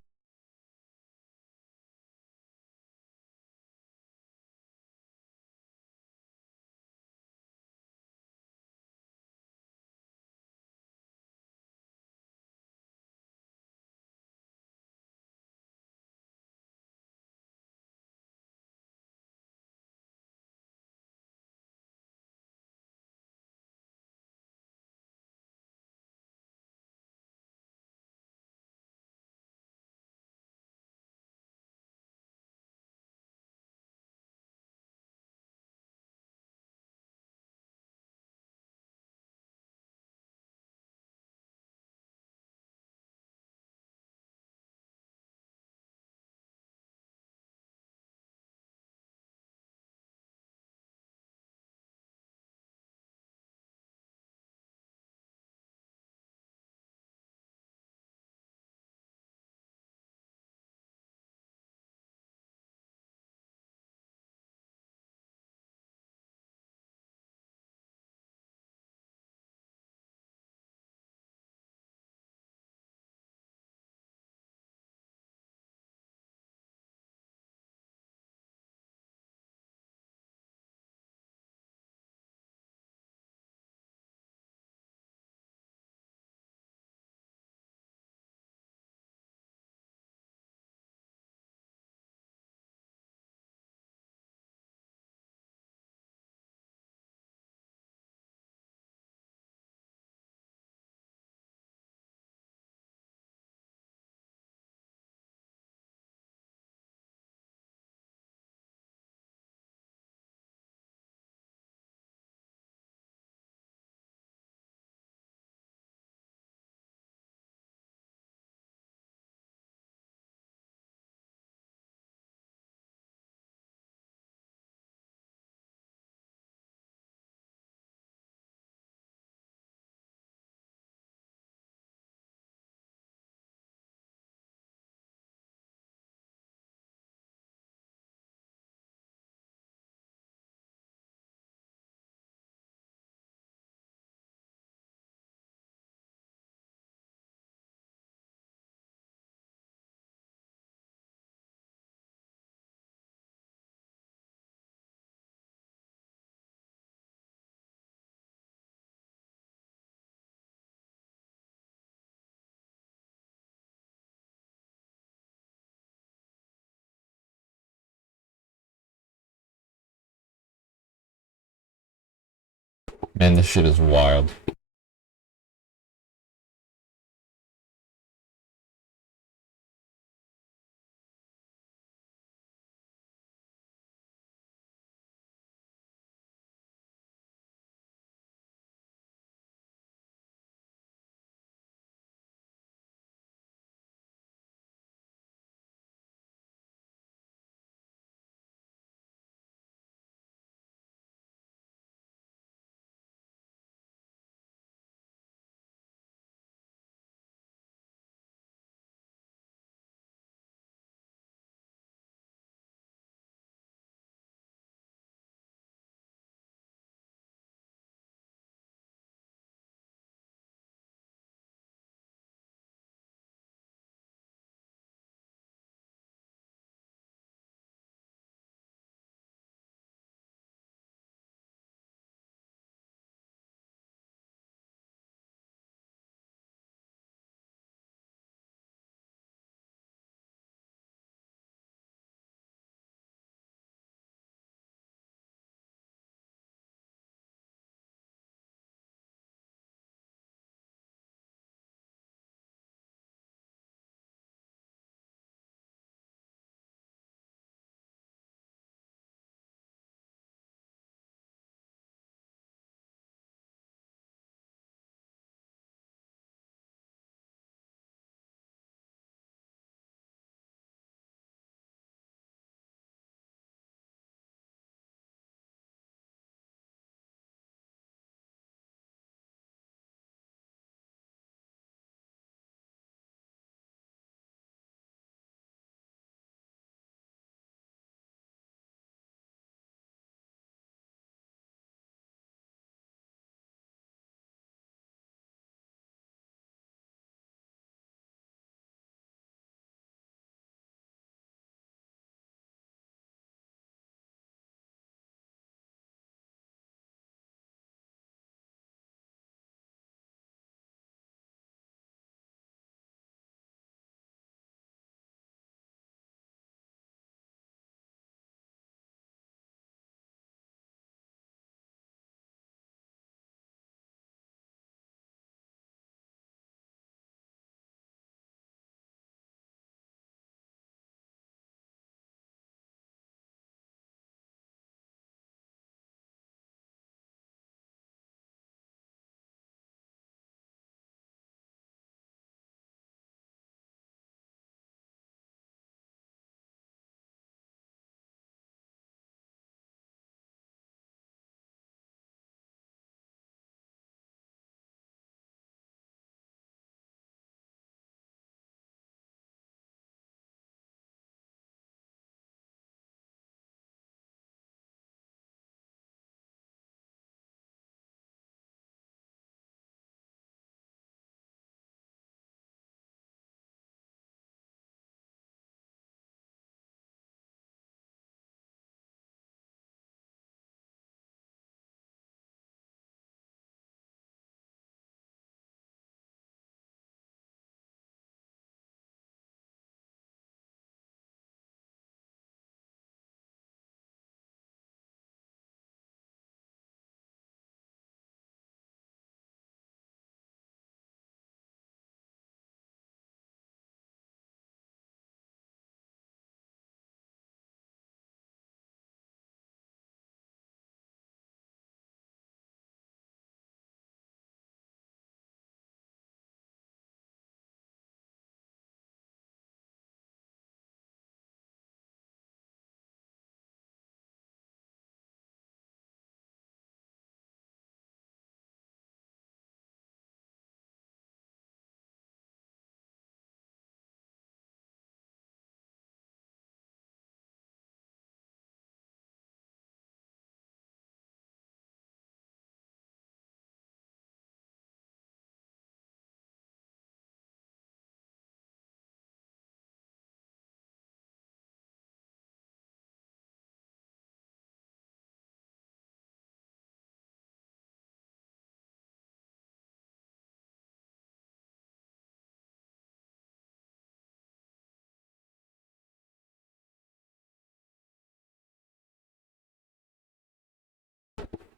Man, this shit is wild.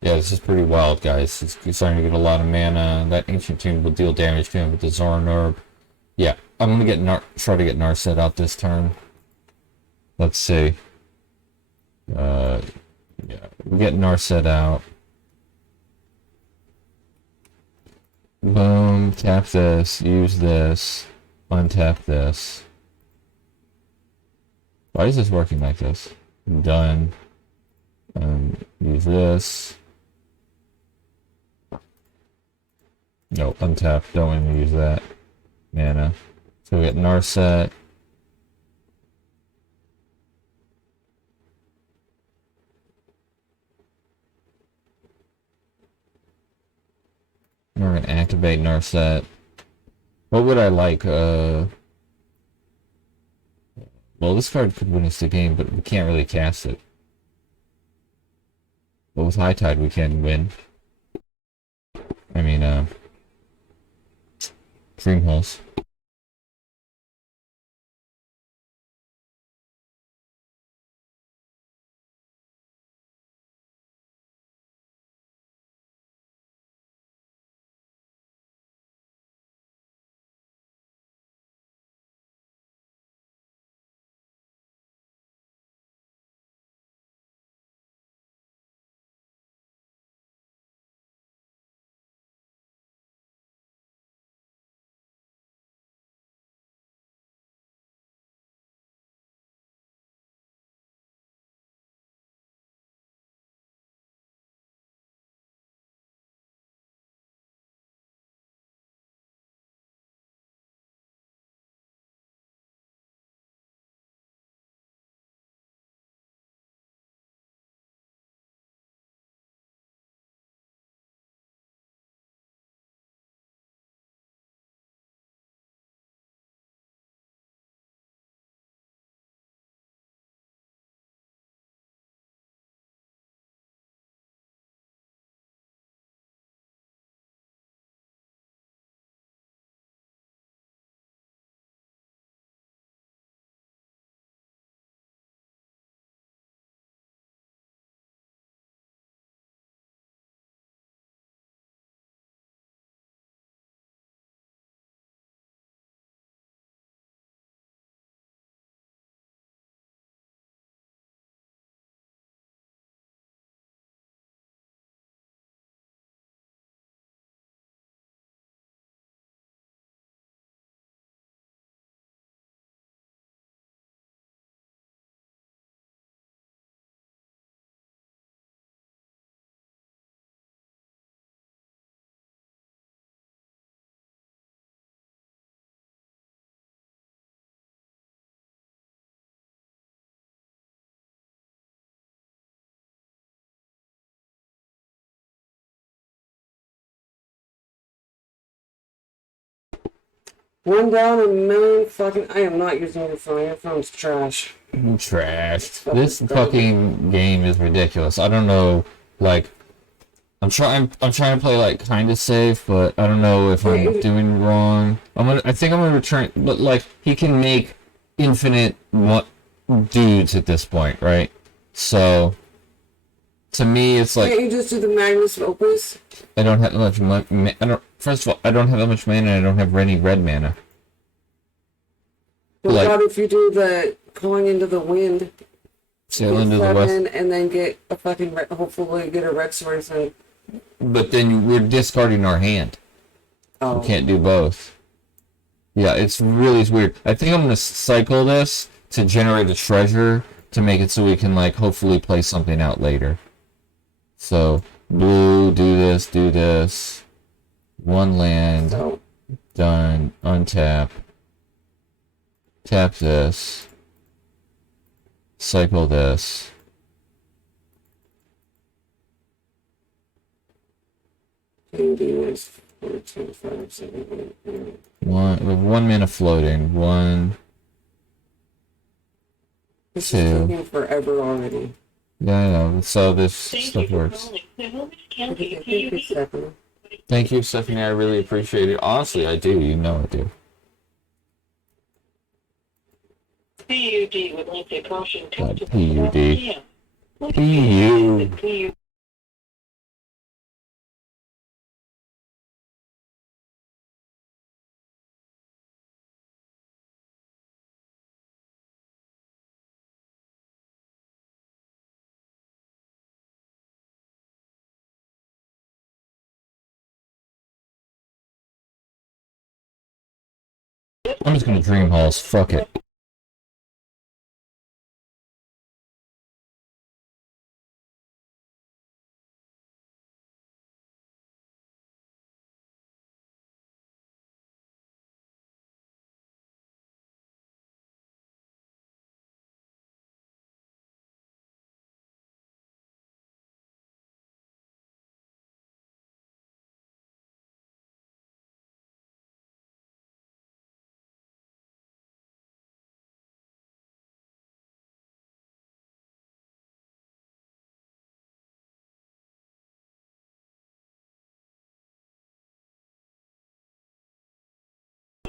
Yeah, this is pretty wild, guys. It's starting to get a lot of mana. That Ancient Tomb will deal damage to him with the Zoran Orb. Yeah, I'm gonna try to get Narset out this turn. Let's see. Yeah, we'll get Narset out. Boom, tap this, use this, untap this. Why is this working like this? Done. Use this. No, untap, don't want to use that. Mana. So we get Narset. We're gonna activate Narset. What would I like? Well, this card could win us the game, but we can't really cast it. But with High Tide, we can win. I mean, Dreamholes. One down, a million fucking. I am not using your phone. Your phone's trash. Trash. This fucking game is ridiculous. I don't know, like, I'm trying to play like kind of safe, but I don't know if I'm doing wrong. I think I'm gonna return, but like he can make infinite dudes at this point, right? So to me, it's like Can't you just do the Magnus Opus? I don't have that much. First of all, I don't have that much mana. And I don't have any red mana. What Like- about if you do the Calling into the Wind? Sail get into the west. 7 and then get a fucking hopefully get a red source and But then we're discarding our hand. oh. We can't do both. Yeah, it's really weird. I think I'm gonna cycle this to generate a treasure to make it so we can like hopefully play something out later. So blue, do this. One land, So done. Untap. Tap this. Cycle this. is 14, 5, 7, 8, 9. One mana floating. One. This Two. is taking forever already. Yeah, I know. So this stuff works. Okay, thank you, Stephanie. Thank you, Stephanie. I really appreciate it. Honestly, I do. You know I do. PUD would like to caution God, customers PUD. about PM. PU. I'm just gonna dream halls. Fuck it.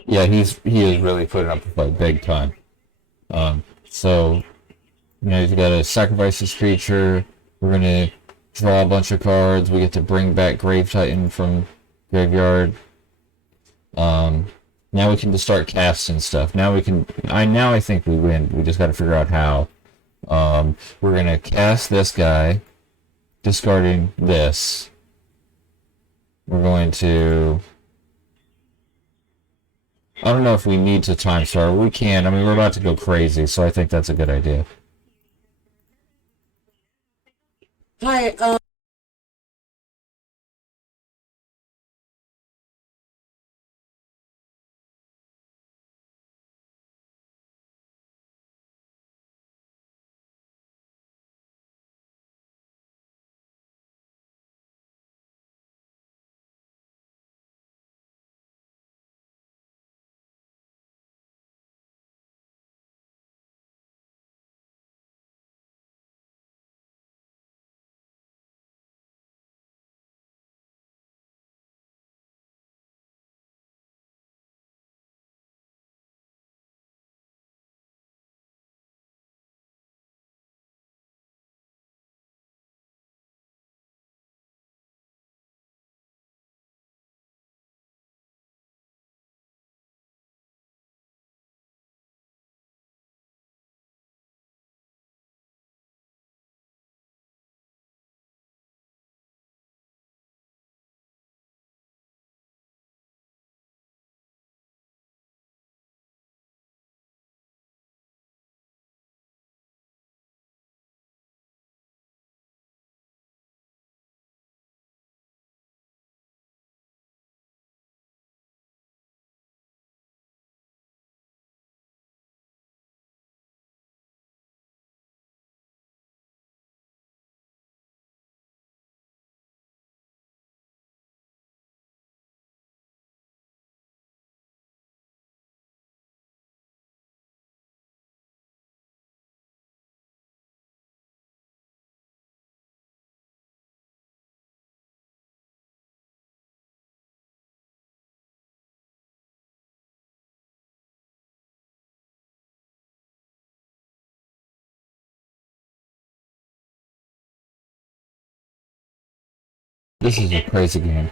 Yeah, he is really putting up a fight big time. So he's got to sacrifice his creature. We're gonna draw a bunch of cards. We get to bring back Grave Titan from graveyard. Um, Now we can just start casting stuff. Now we can. I think we win. We just got to figure out how. We're gonna cast this guy, discarding this. We're going to. I don't know if we need to time start. We can. I mean, we're about to go crazy, so I think that's a good idea. Hi, This is a crazy game.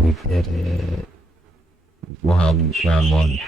we did it. Round one.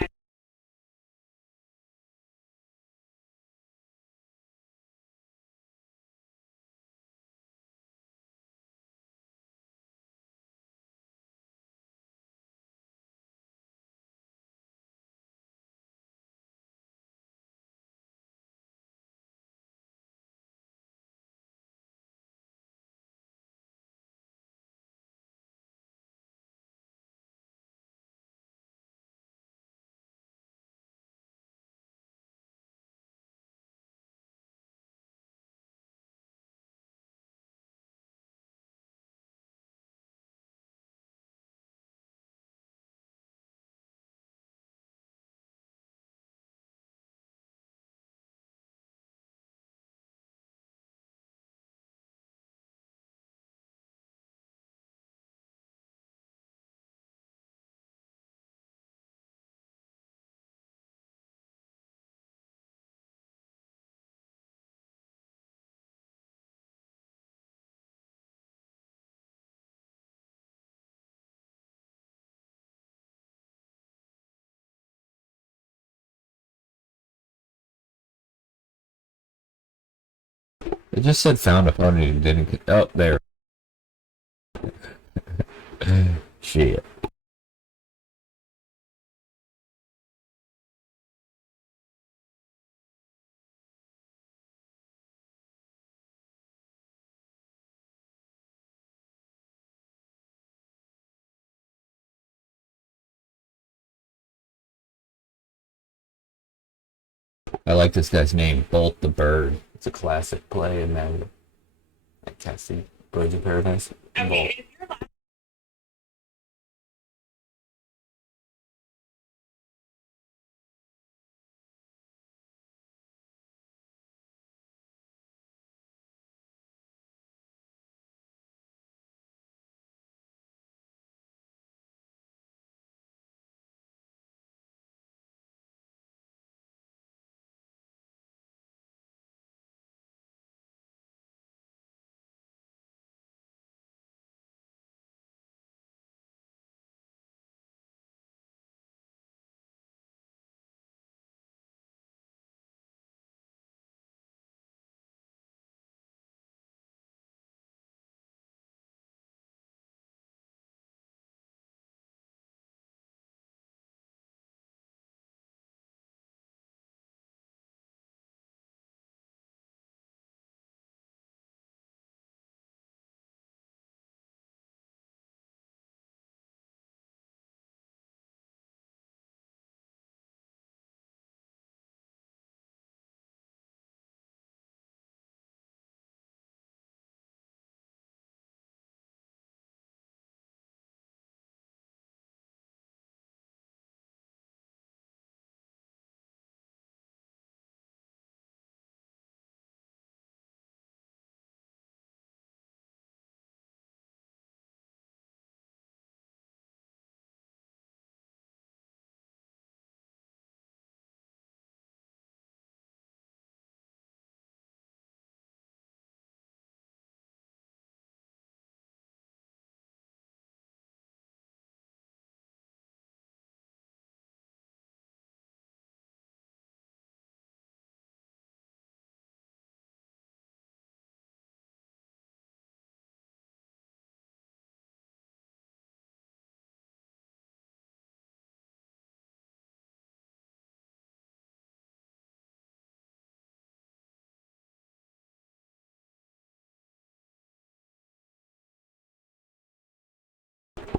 It just said found a pony and didn't. Oh, there. Shit. I like this guy's name, Bolt the Bird. It's a classic play in that. I can't see Birds of Paradise. Bolt.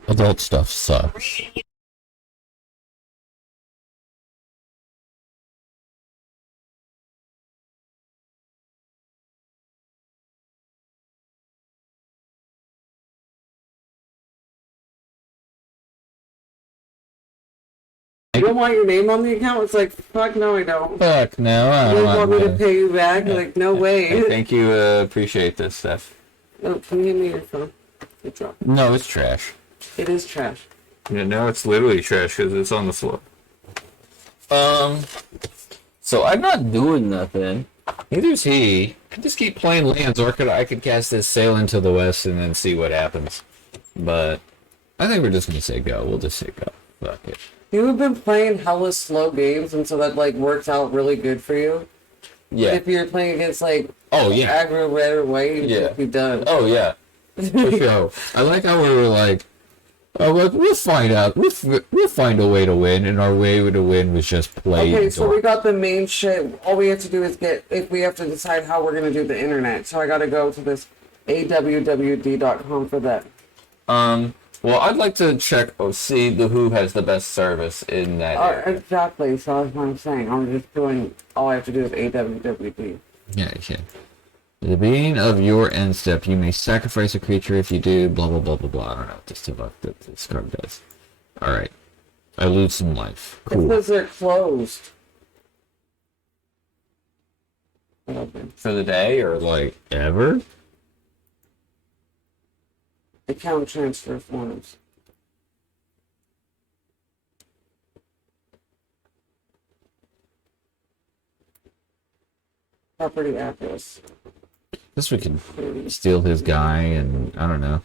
Adult stuff sucks. You don't want your name on the account? It's like, fuck no, I don't. Fuck no, I You don't want me to that. pay you back? Like, no way. Thank you, appreciate this stuff. Oh, can you give me your phone? Good job. No, it's trash. It is trash. Yeah, now it's literally trash because it's on the floor. So I'm not doing nothing. Neither's he. I just keep playing lands, or I could cast this Sail into the West and then see what happens. But I think we're just gonna say go. We'll just say go. Fuck it. You've been playing hella slow games, and so that like works out really good for you. Yeah. If you're playing against like Oh yeah. aggro red or white, you'd Yeah. just be done. Oh yeah. For sure. I like how we were like, oh, look, we'll find out. We'll find a way to win, and our way to win was just play. Okay, so we got the main shit. All we have to do is if we have to decide how we're gonna do the internet. So I gotta go to this awwd.com for that. Well, I'd like to check. See who has the best service in that area. Exactly. So that's what I'm saying. I'm just doing. All I have to do is awwd. Yeah. Okay. At the beginning of your end step, you may sacrifice a creature. If you do, blah blah blah blah blah. I don't know what this card does. All right. I lose some life. Cool. Because they're closed. For the day or like ever? Account transfer forms. Property address. Guess we can steal his guy, and I don't know.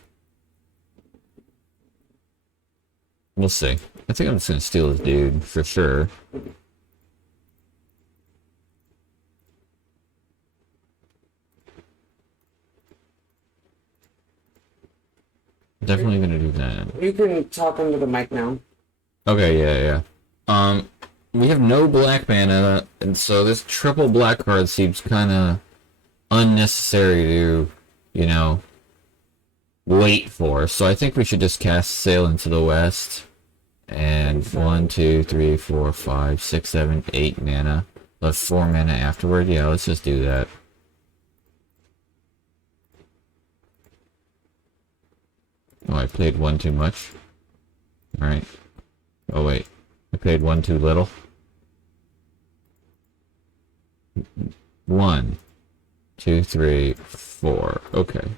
We'll see. I think I'm just gonna steal his dude for sure. Definitely gonna do that. You can talk into the mic now. Okay, yeah. We have no black mana, and so this triple black card seems kind of unnecessary to, wait for. So I think we should just cast Sail into the West. And 1, 2, 3, 4, 5, 6, 7, 8 mana. Left 4 mana afterward. Yeah, let's just do that. Oh, I played 1 too much. Alright. Oh, wait. I played 1 too little. 1, 2, 3, 4. Okay.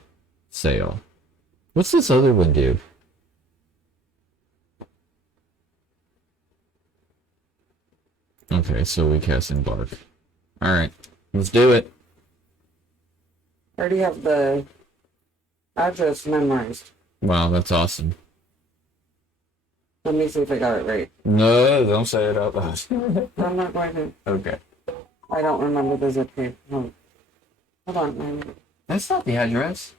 Sail. What's this other one do? Okay, so we cast Embark. Alright. Let's do it. I already have the address memorized. Wow, that's awesome. Let me see if I got it right. No, don't say it out loud. I'm not going to. Okay. I don't remember the zip code. Hold on. That's not the address.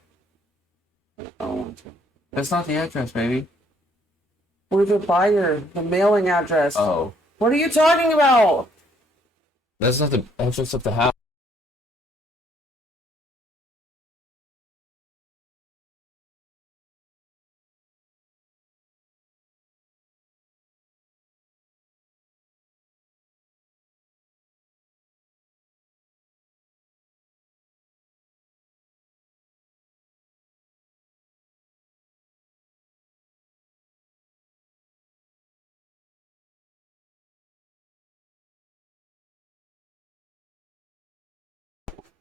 Oh, That's not the address, baby. we're the buyer. The mailing address. Oh. What are you talking about? That's not the address of the house.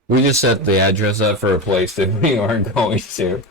We just set the address up for a place that we aren't going to.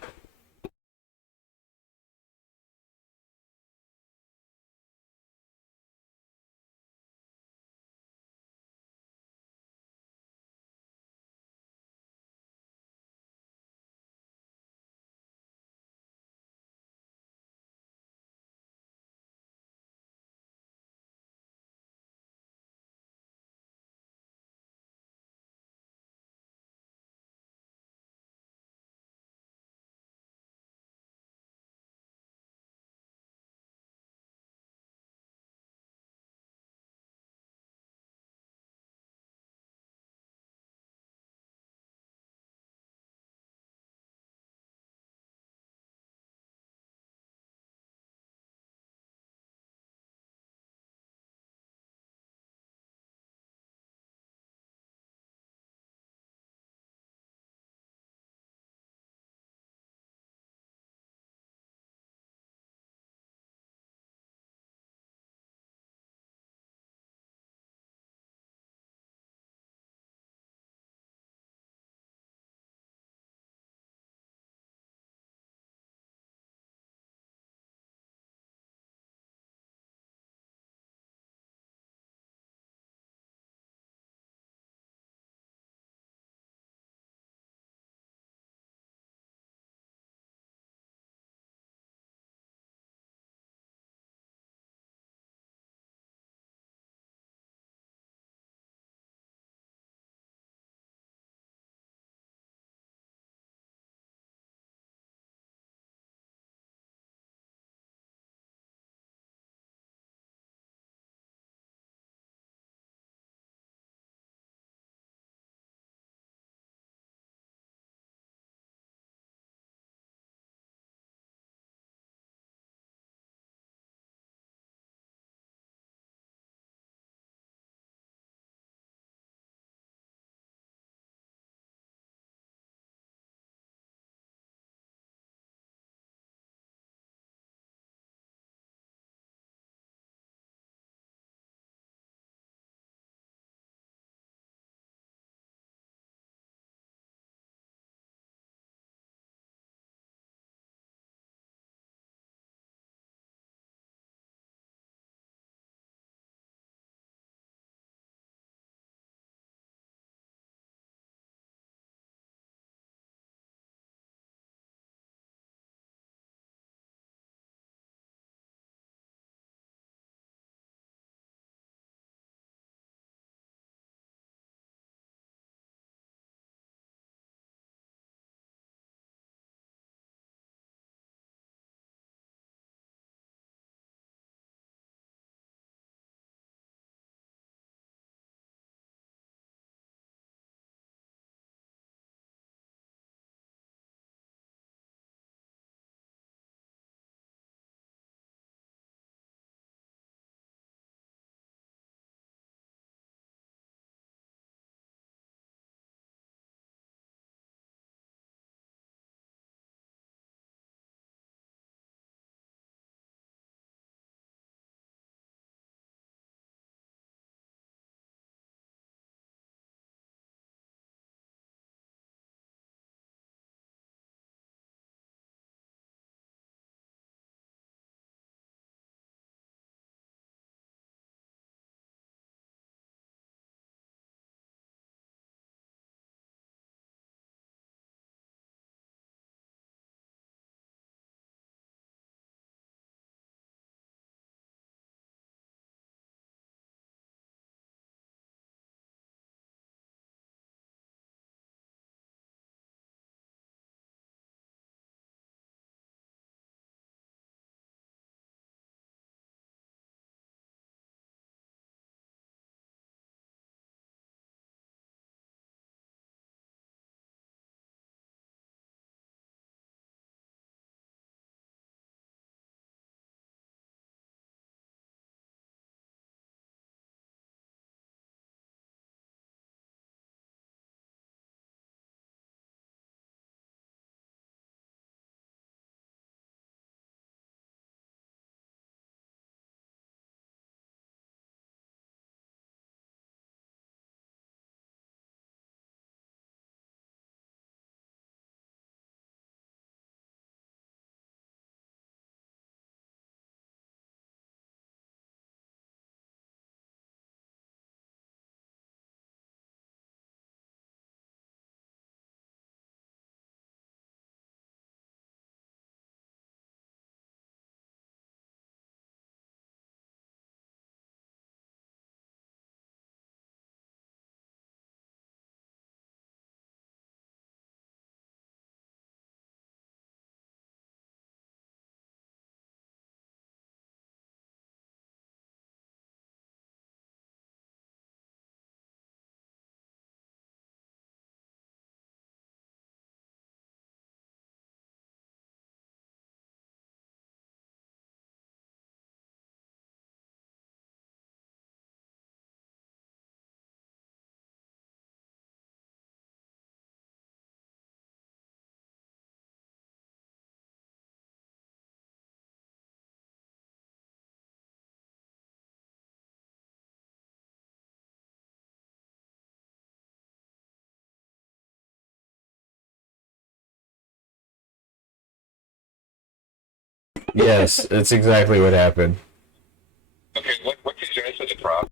Yes, that's exactly what happened. Okay, what did you answer the prop?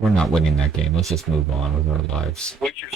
We're not winning that game. Let's just move on with our lives. What's your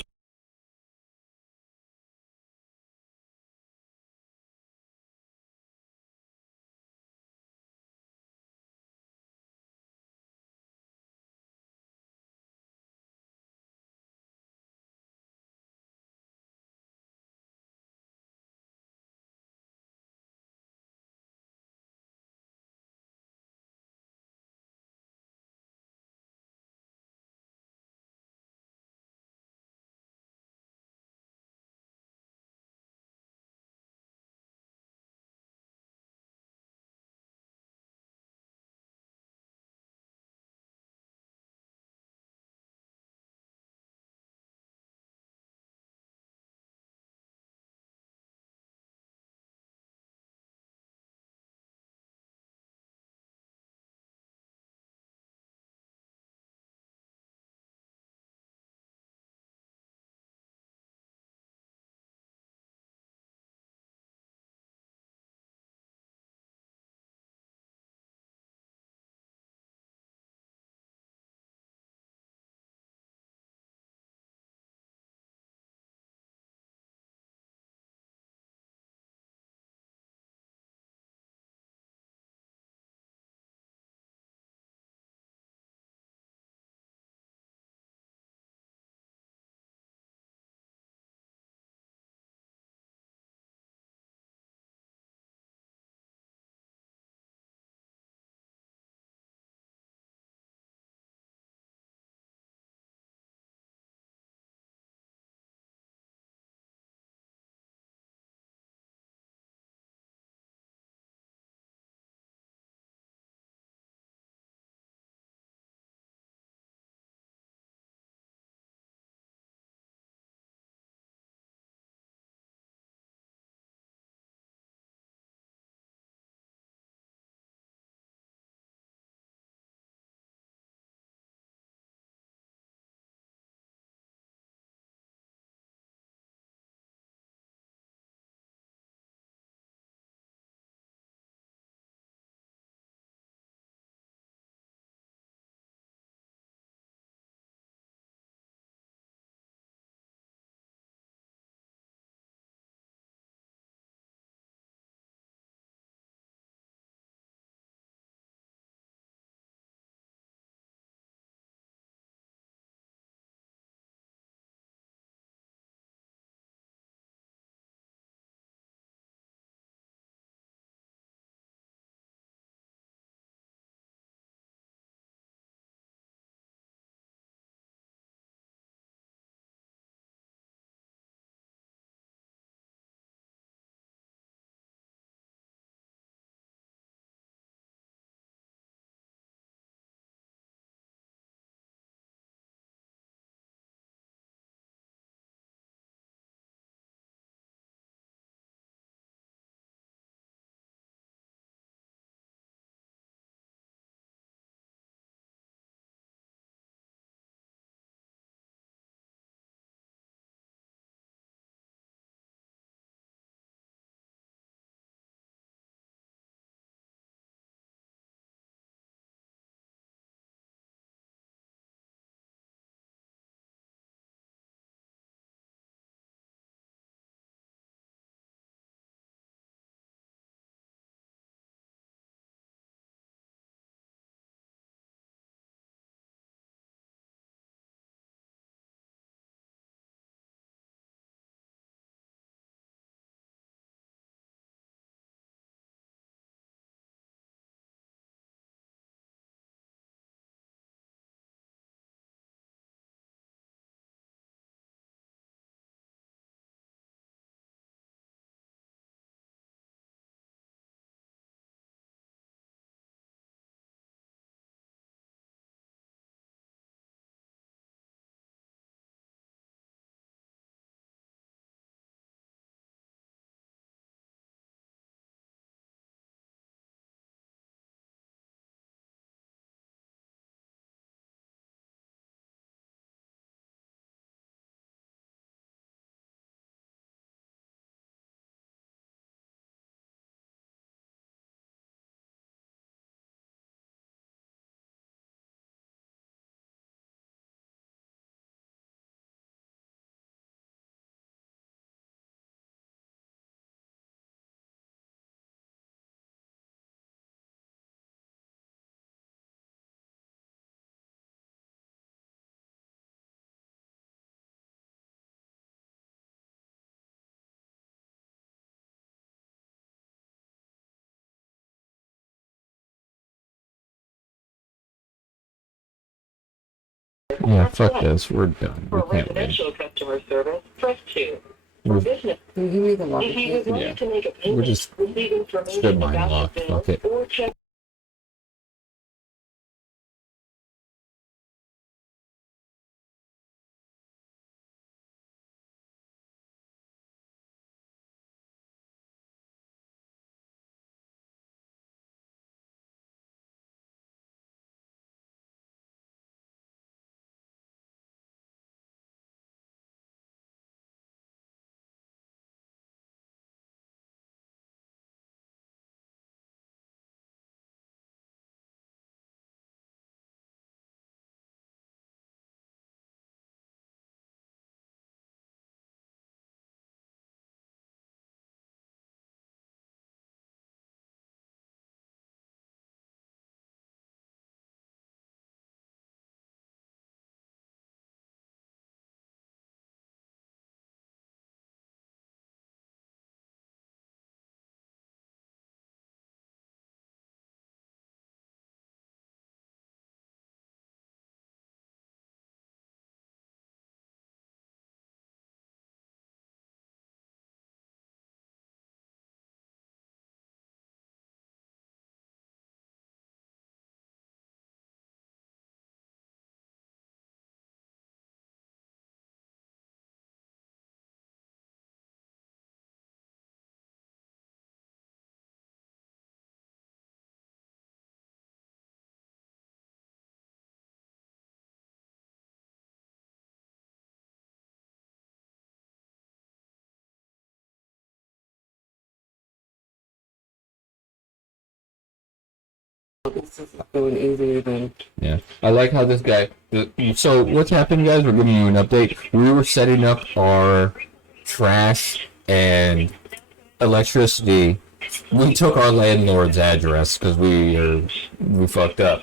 Yeah, fuck this. We're done. We For can't wait. residential customer service, press 2. For We're, business, Can you give me the water? if you would like Yeah. to make a We're payment, just receive information strip mine about locked. the Fuck bill, it. or check This is going easier than. Yeah. I like how this guy. So what's happened, guys? We're giving you an update. We were setting up our trash and electricity. We took our landlord's address because we fucked up.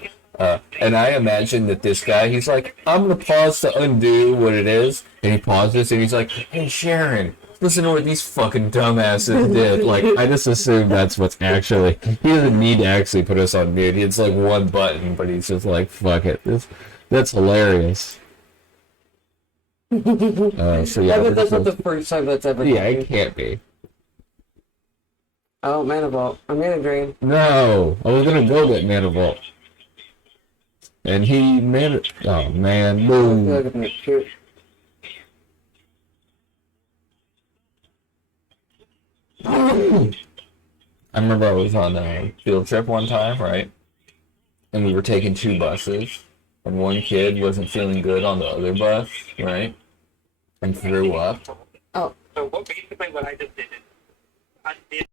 And I imagine that this guy, he's like, I'm gonna pause to undo what it is, and he pauses and he's like, Hey Sharon, listen to what these fucking dumbasses did. Like, I just assume that's what's actually. He doesn't need to actually put us on mute. It's like one button, but he's just like, fuck it. That's hilarious. So yeah, I bet that's not the first time that's ever yeah, happened. it can't be. Oh, mana vault. I'm gonna drain. No, I was gonna go get Mana Vault. And he made it. Oh man, I feel boom. like I'm gonna shoot. I remember I was on a field trip one time, right? And we were taking two buses, and one kid wasn't feeling good on the other bus, right? And threw up. Oh. So what basically what I just did is I did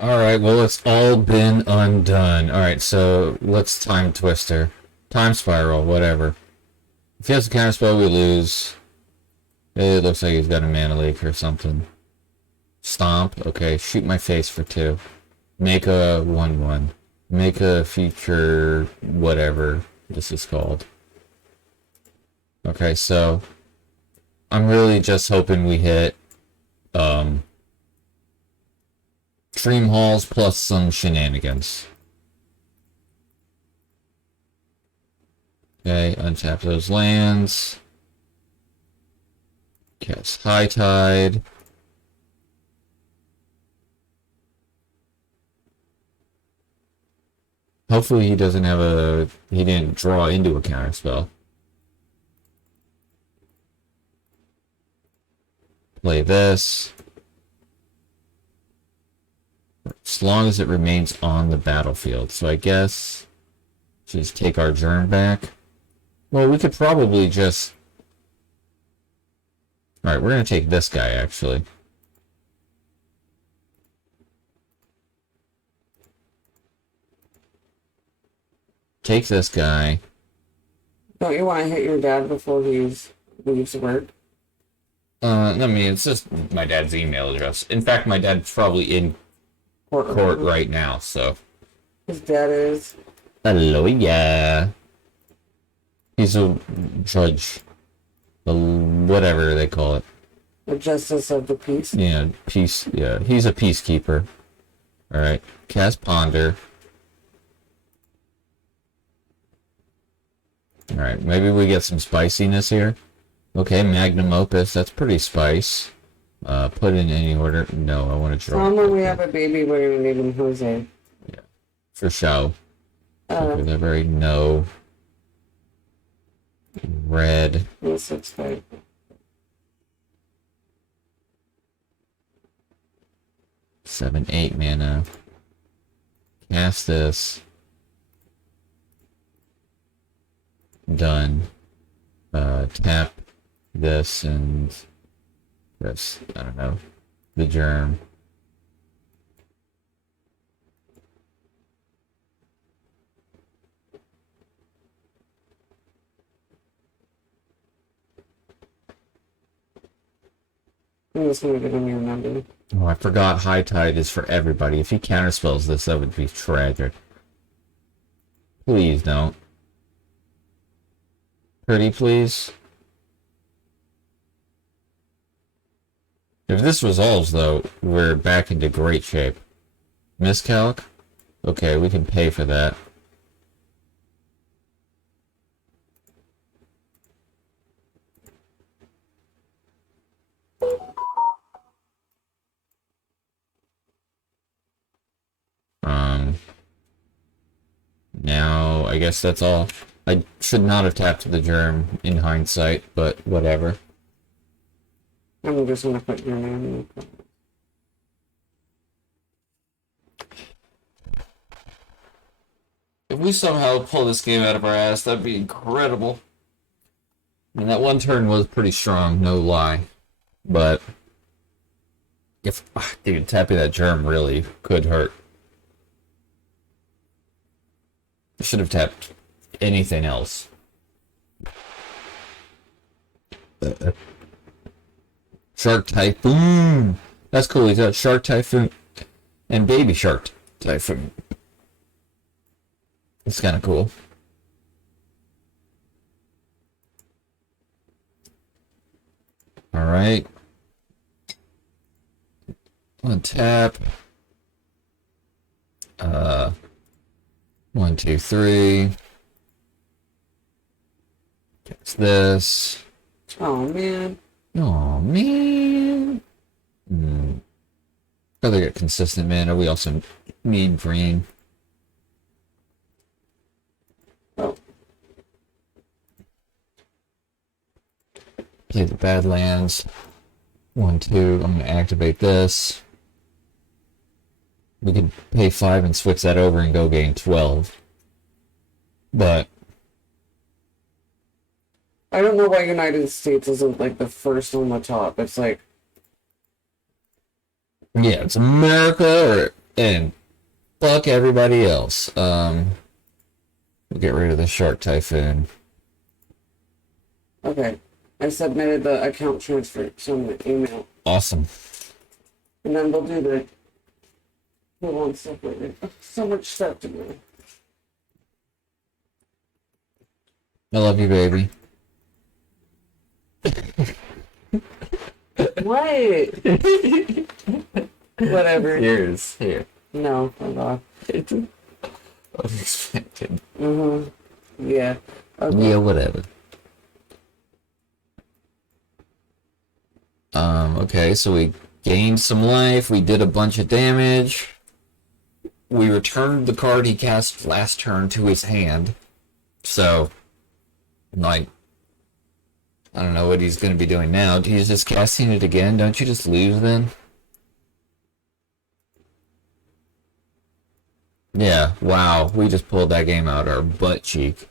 Alright, well, it's all been undone. Alright, so let's time twister. Time spiral, whatever. If he has a counterspell, we lose. It looks like he's got a mana leak or something. Stomp, okay, shoot my face for 2. Make a 1/1. Make a feature, whatever this is called. Okay, so I'm really just hoping we hit Dream Halls plus some shenanigans. Okay, untap those lands. Cast High Tide. Hopefully he doesn't have he didn't draw into a counter spell. Play this. As long as it remains on the battlefield. So I guess just take our Germ back. Well, we could probably just... Alright, we're going to take this guy, actually. Take this guy. Don't you want to hit your dad before he leaves work? I mean, it's just my dad's email address. In fact, my dad's probably in court right now, so... His dad is. Hello, yeah. He's a judge. Whatever they call it. The justice of the peace. Yeah, peace. Yeah, he's a peacekeeper. Alright, cast Ponder. Alright, maybe we get some spiciness here. Okay, Magnum Opus, that's pretty spice. Put in any order. No, I want to draw. When we have a baby, we're gonna name him Jose. Yeah, for show. They're very no. Red. Yes, it's fine. Seven, 8 mana. Cast this. Done. Tap this and this. I don't know. The Germ. I'm just gonna give him your number. Oh, I forgot High Tide is for everybody. If he counterspells this, that would be tragic. Please don't. Pretty please. If this resolves, though, we're back into great shape. Miscalc? Okay, we can pay for that. Now, I guess that's all. I should not have tapped the Germ in hindsight, but whatever. I'm just gonna put your name in. If we somehow pull this game out of our ass, that'd be incredible. I mean, that one turn was pretty strong, no lie. But if dude, tapping that Germ really could hurt. I should have tapped anything else. Shark Typhoon. That's cool. He's got Shark Typhoon and Baby Shark Typhoon. It's kind of cool. All right. Untap. 1, 2, 3. Gets this. Oh man. Oh man. Gotta get consistent mana. We also need green. Oh. Play the Badlands. 1, 2. I'm gonna activate this. We could pay 5 and switch that over and go gain 12. But I don't know why United States isn't like the first on the top. It's like yeah, it's America or and fuck everybody else. We'll get rid of the Shark Typhoon. Okay. I submitted the account transfer on the email. Awesome. And then we'll do the on stuff later. So much stuff to do. I love you, baby. What? Whatever. Here's here. No, fuck off. Unexpected. Yeah. Okay. Yeah, whatever. Okay, so we gained some life, we did a bunch of damage. We returned the card he cast last turn to his hand. So, like, I don't know what he's going to be doing now. He's just casting it again. Don't you just lose then? Yeah, wow. We just pulled that game out our butt cheek.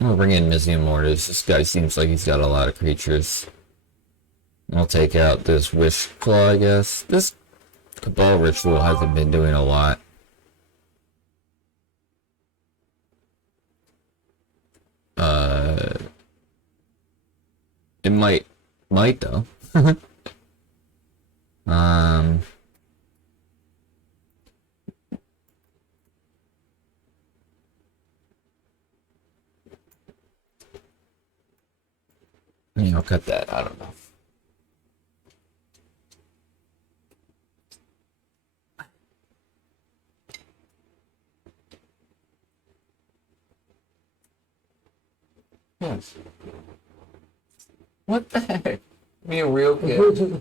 I'm gonna bring in Mizzium Mortis. This guy seems like he's got a lot of creatures. I'll take out this Wish Claw, I guess. This Cabal Ritual hasn't been doing a lot. It might though. Yeah, I'll cut that. I don't know. Yes. What the heck? Me a real kid.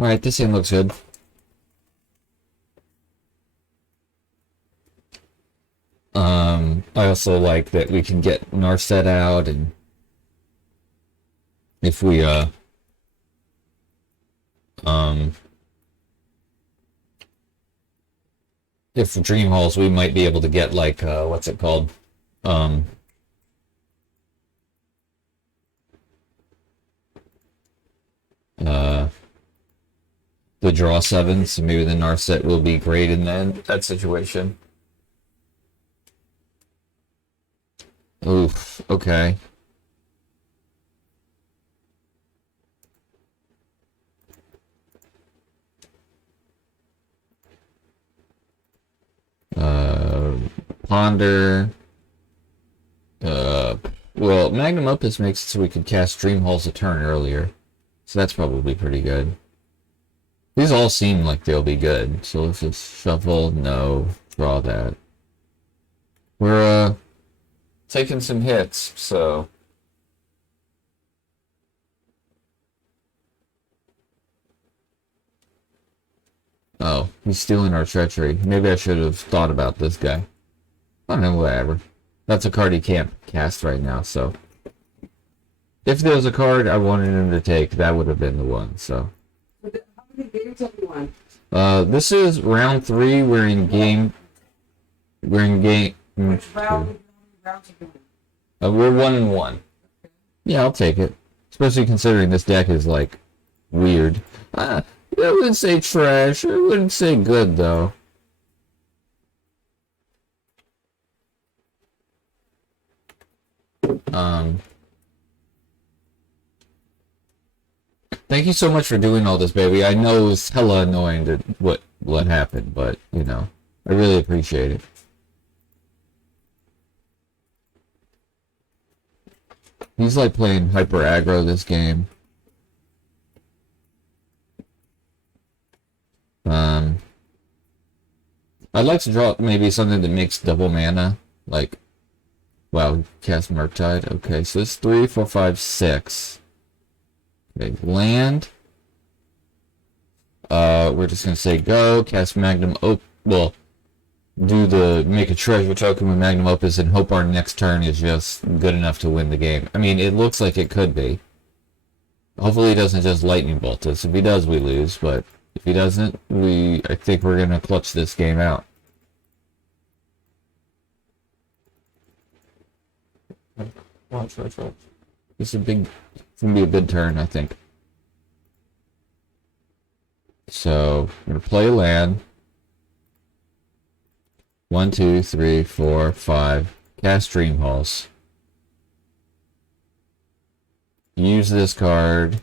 Alright, this thing looks good. I also like that we can get Narset out, and if we, if for Dream Halls, we might be able to get, like, what's it called? The draw 7, so maybe the Narset will be great in that situation. Oof, okay. Ponder. Well, Magnum Opus makes it so we could cast Dream Halls a turn earlier. So that's probably pretty good. These all seem like they'll be good. So let's just shuffle, no, draw that. We're, taking some hits, so... Oh, he's stealing our treachery. Maybe I should have thought about this guy. I don't know, whatever. That's a card he can't cast right now, so... If there was a card I wanted him to take, that would have been the one, so... How many games have you won? This is round 3. We're in game... Which round have you won? We're 1-1. Yeah, I'll take it. Especially considering this deck is, like, weird. I wouldn't say trash. I wouldn't say good, though. Thank you so much for doing all this, baby. I know it was hella annoying that what happened, but, you know, I really appreciate it. He's like playing hyper aggro this game. I'd like to draw maybe something that makes double mana. Like, wow, cast Murktide. Okay, so it's 3, 4, 5, 6. Okay, land. We're just gonna say go, cast Magnum well, do the make a treasure token with Magnum Opus and hope our next turn is just good enough to win the game. I mean, it looks like it could be. Hopefully he doesn't just lightning bolt us. If he does, we lose, but if he doesn't, I think we're gonna clutch this game out. Watch. This is a big. It's gonna be a good turn, I think. So I'm gonna play land. 1, 2, 3, 4, 5. Cast Dream Halls. Use this card,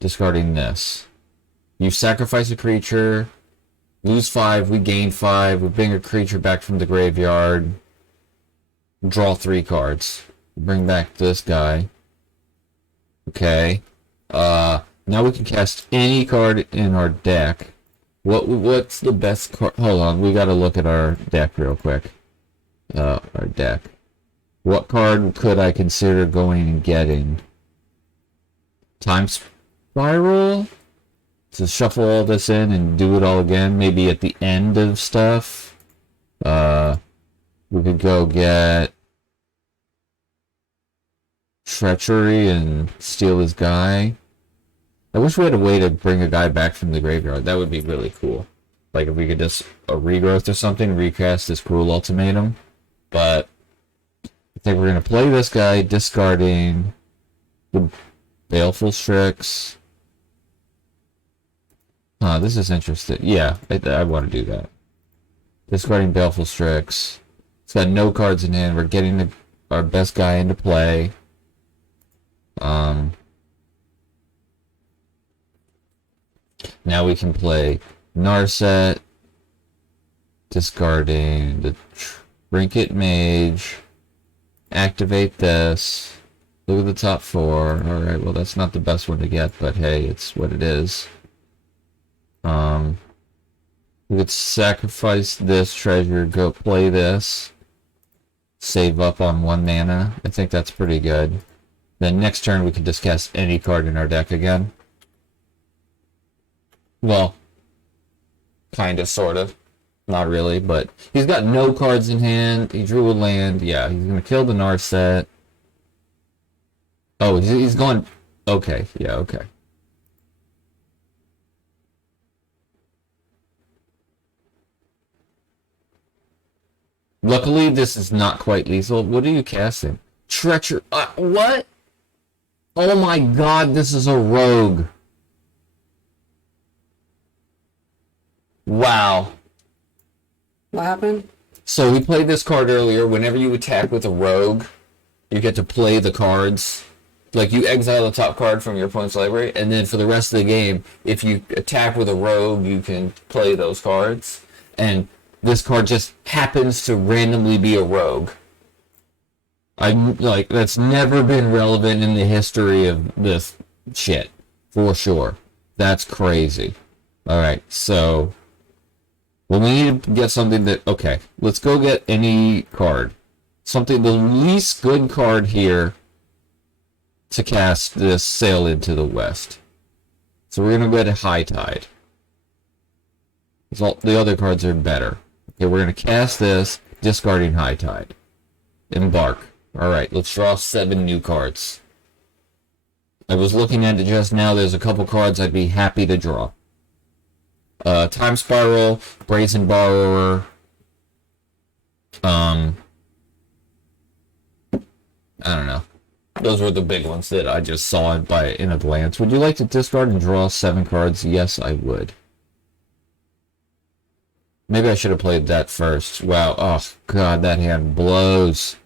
discarding this. You sacrifice a creature, lose 5, we gain 5, we bring a creature back from the graveyard, draw 3 cards. Bring back this guy. Okay. Now we can cast any card in our deck. What's the best card? Hold on, we gotta look at our deck real quick. Our deck. What card could I consider going and getting? Time Spiral? To shuffle all this in and do it all again, maybe at the end of stuff. We could go get Treachery and steal his guy. I wish we had a way to bring a guy back from the graveyard. That would be really cool. Like if we could just a regrowth or something, recast this Cruel Ultimatum. But I think we're gonna play this guy, discarding the Baleful Strix. This is interesting. Yeah, I want to do that. Discarding Baleful Strix. It's got no cards in hand. We're getting our best guy into play. Now we can play Narset, discarding the Trinket Mage, activate this, look at the top 4. Alright, well that's not the best one to get, but hey, it's what it is. We could sacrifice this treasure, go play this, save up on 1 mana. I think that's pretty good. Then next turn we can just cast any card in our deck again. Well, kinda, sorta. Not really, but he's got no cards in hand. He drew a land. Yeah, he's gonna kill the Narset. Oh, he's going... Okay, yeah, okay. Luckily, this is not quite lethal. What are you casting? Treachery. What? Oh my god, this is a rogue. Wow. What happened? So we played this card earlier. Whenever you attack with a rogue, you get to play the cards. Like, you exile the top card from your opponent's library, and then for the rest of the game, if you attack with a rogue, you can play those cards. And this card just happens to randomly be a rogue. That's never been relevant in the history of this shit. For sure. That's crazy. Alright, so... well, we need to get something that... okay, let's go get any card. Something, the least good card here to cast this Sail into the West. So we're going to go to High Tide. The other cards are better. Okay, we're going to cast this, discarding High Tide. Embark. Alright, let's draw 7 new cards. I was looking at it just now. There's a couple cards I'd be happy to draw. Time Spiral, Brazen Borrower. I don't know. Those were the big ones that I just saw in a glance. Would you like to discard and draw 7 cards? Yes, I would. Maybe I should have played that first. Wow. Oh, God, that hand blows.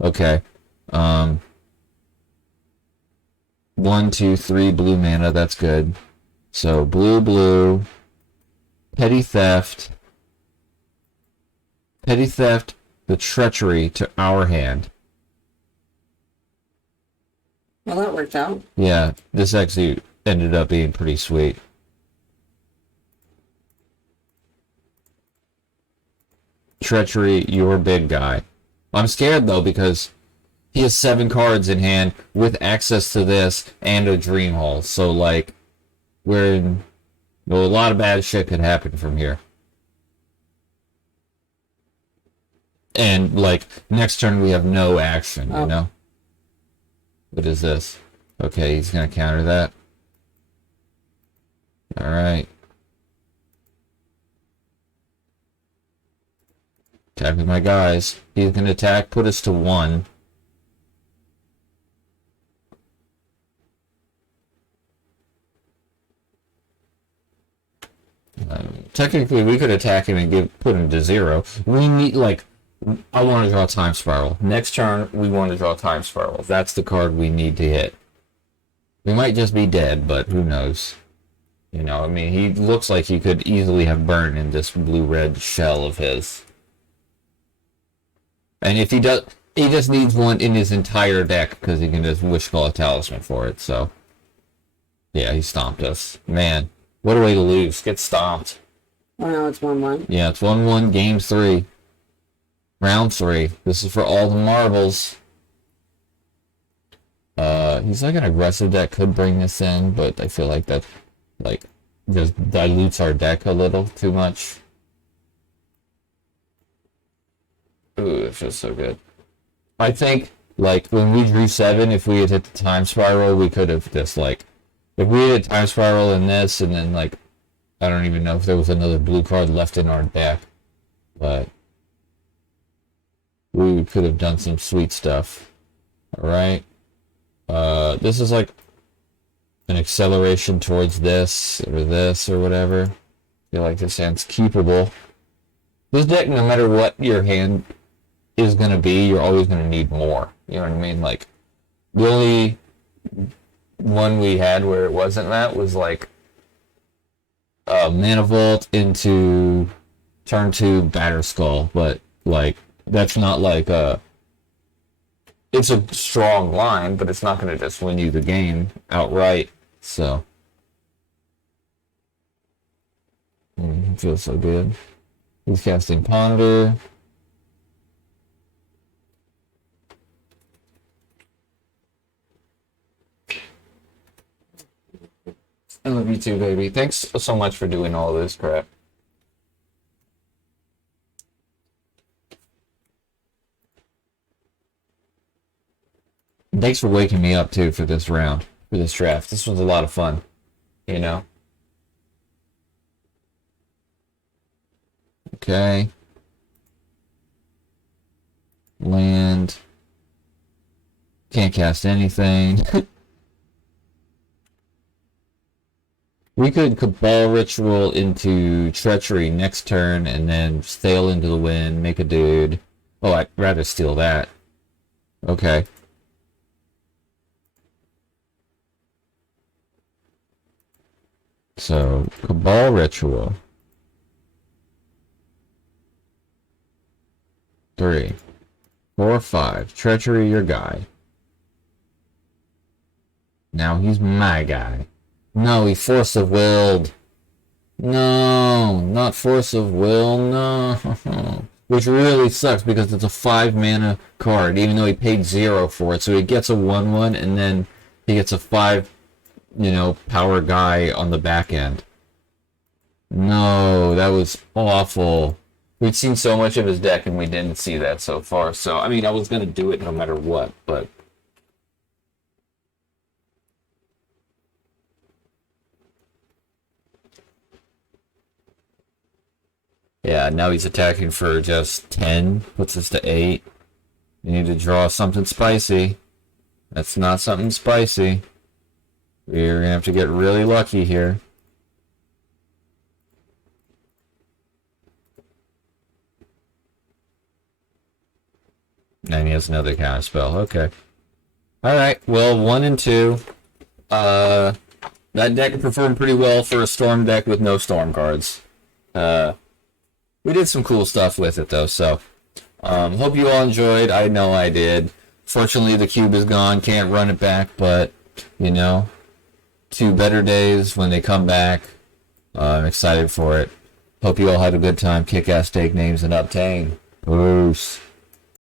Okay. 1, 2, 3 blue mana. That's good. So, blue. Petty Theft, the Treachery to our hand. Well, that worked out. Yeah, this actually ended up being pretty sweet. Treachery, your big guy. I'm scared though because he has 7 cards in hand with access to this and a Dream Hall. So like, we're in... well, a lot of bad shit could happen from here. And, like, next turn we have no action, you know? What is this? Okay, he's gonna counter that. Alright. Attack with my guys. He's gonna attack, put us to 1. technically we could attack him and put him to 0. We need, like, I want to draw Time Spiral. Next turn, we want to draw Time Spiral. That's the card we need to hit. We might just be dead, but who knows? You know, I mean, he looks like he could easily have burned in this blue-red shell of his. And if he does, he just needs one in his entire deck because he can just wish call a talisman for it, so. Yeah, he stomped us. Man, what a way to lose. Get stomped. Oh no, it's 1-1. Yeah, it's 1-1, game 3. Round 3. This is for all the marbles. He's like an aggressive deck, could bring this in, but I feel like that, like, just dilutes our deck a little too much. Ooh, it feels so good. I think, like, when we drew 7, if we had hit the Time Spiral, we could have just, like, if we had a Time Spiral in this, and then, like, I don't even know if there was another blue card left in our deck, but we could have done some sweet stuff. Alright. This is like an acceleration towards this, or whatever. I feel like this hand's keepable. This deck, no matter what your hand is going to be, you're always going to need more. You know what I mean? Like, the only one we had where it wasn't that was like Mana Vault into turn 2 Batter Skull, but like that's not like it's a strong line, but it's not going to just win you the game outright. So it feels so good. He's casting Ponder. I love you too, baby. Thanks so much for doing all this crap. Thanks for waking me up too for this round, for this draft. This was a lot of fun, you know? Okay. Land. Can't cast anything. We could Cabal Ritual into Treachery next turn and then sail into the wind, make a dude. Oh, I'd rather steal that. Okay. So, Cabal Ritual. 3, 4, 5. Treachery, your guy. Now he's my guy. No, he Force of Willed. No, not Force of Will, no. Which really sucks because it's a 5 mana card, even though he paid 0 for it. So he gets a 1/1 and then he gets a 5, power guy on the back end. No, that was awful. We'd seen so much of his deck and we didn't see that so far. So, I mean, I was going to do it no matter what, but... Yeah, now he's attacking for just 10, puts us to 8. You need to draw something spicy. That's not something spicy. We're going to have to get really lucky here. And he has another counter spell. Okay. Alright, well, 1 and 2. That deck performed pretty well for a Storm deck with no Storm cards. We did some cool stuff with it, though, so hope you all enjoyed. I know I did. Fortunately, the cube is gone. Can't run it back, but, 2 better days when they come back. I'm excited for it. Hope you all had a good time. Kick-ass, take names, and obtain. Peace.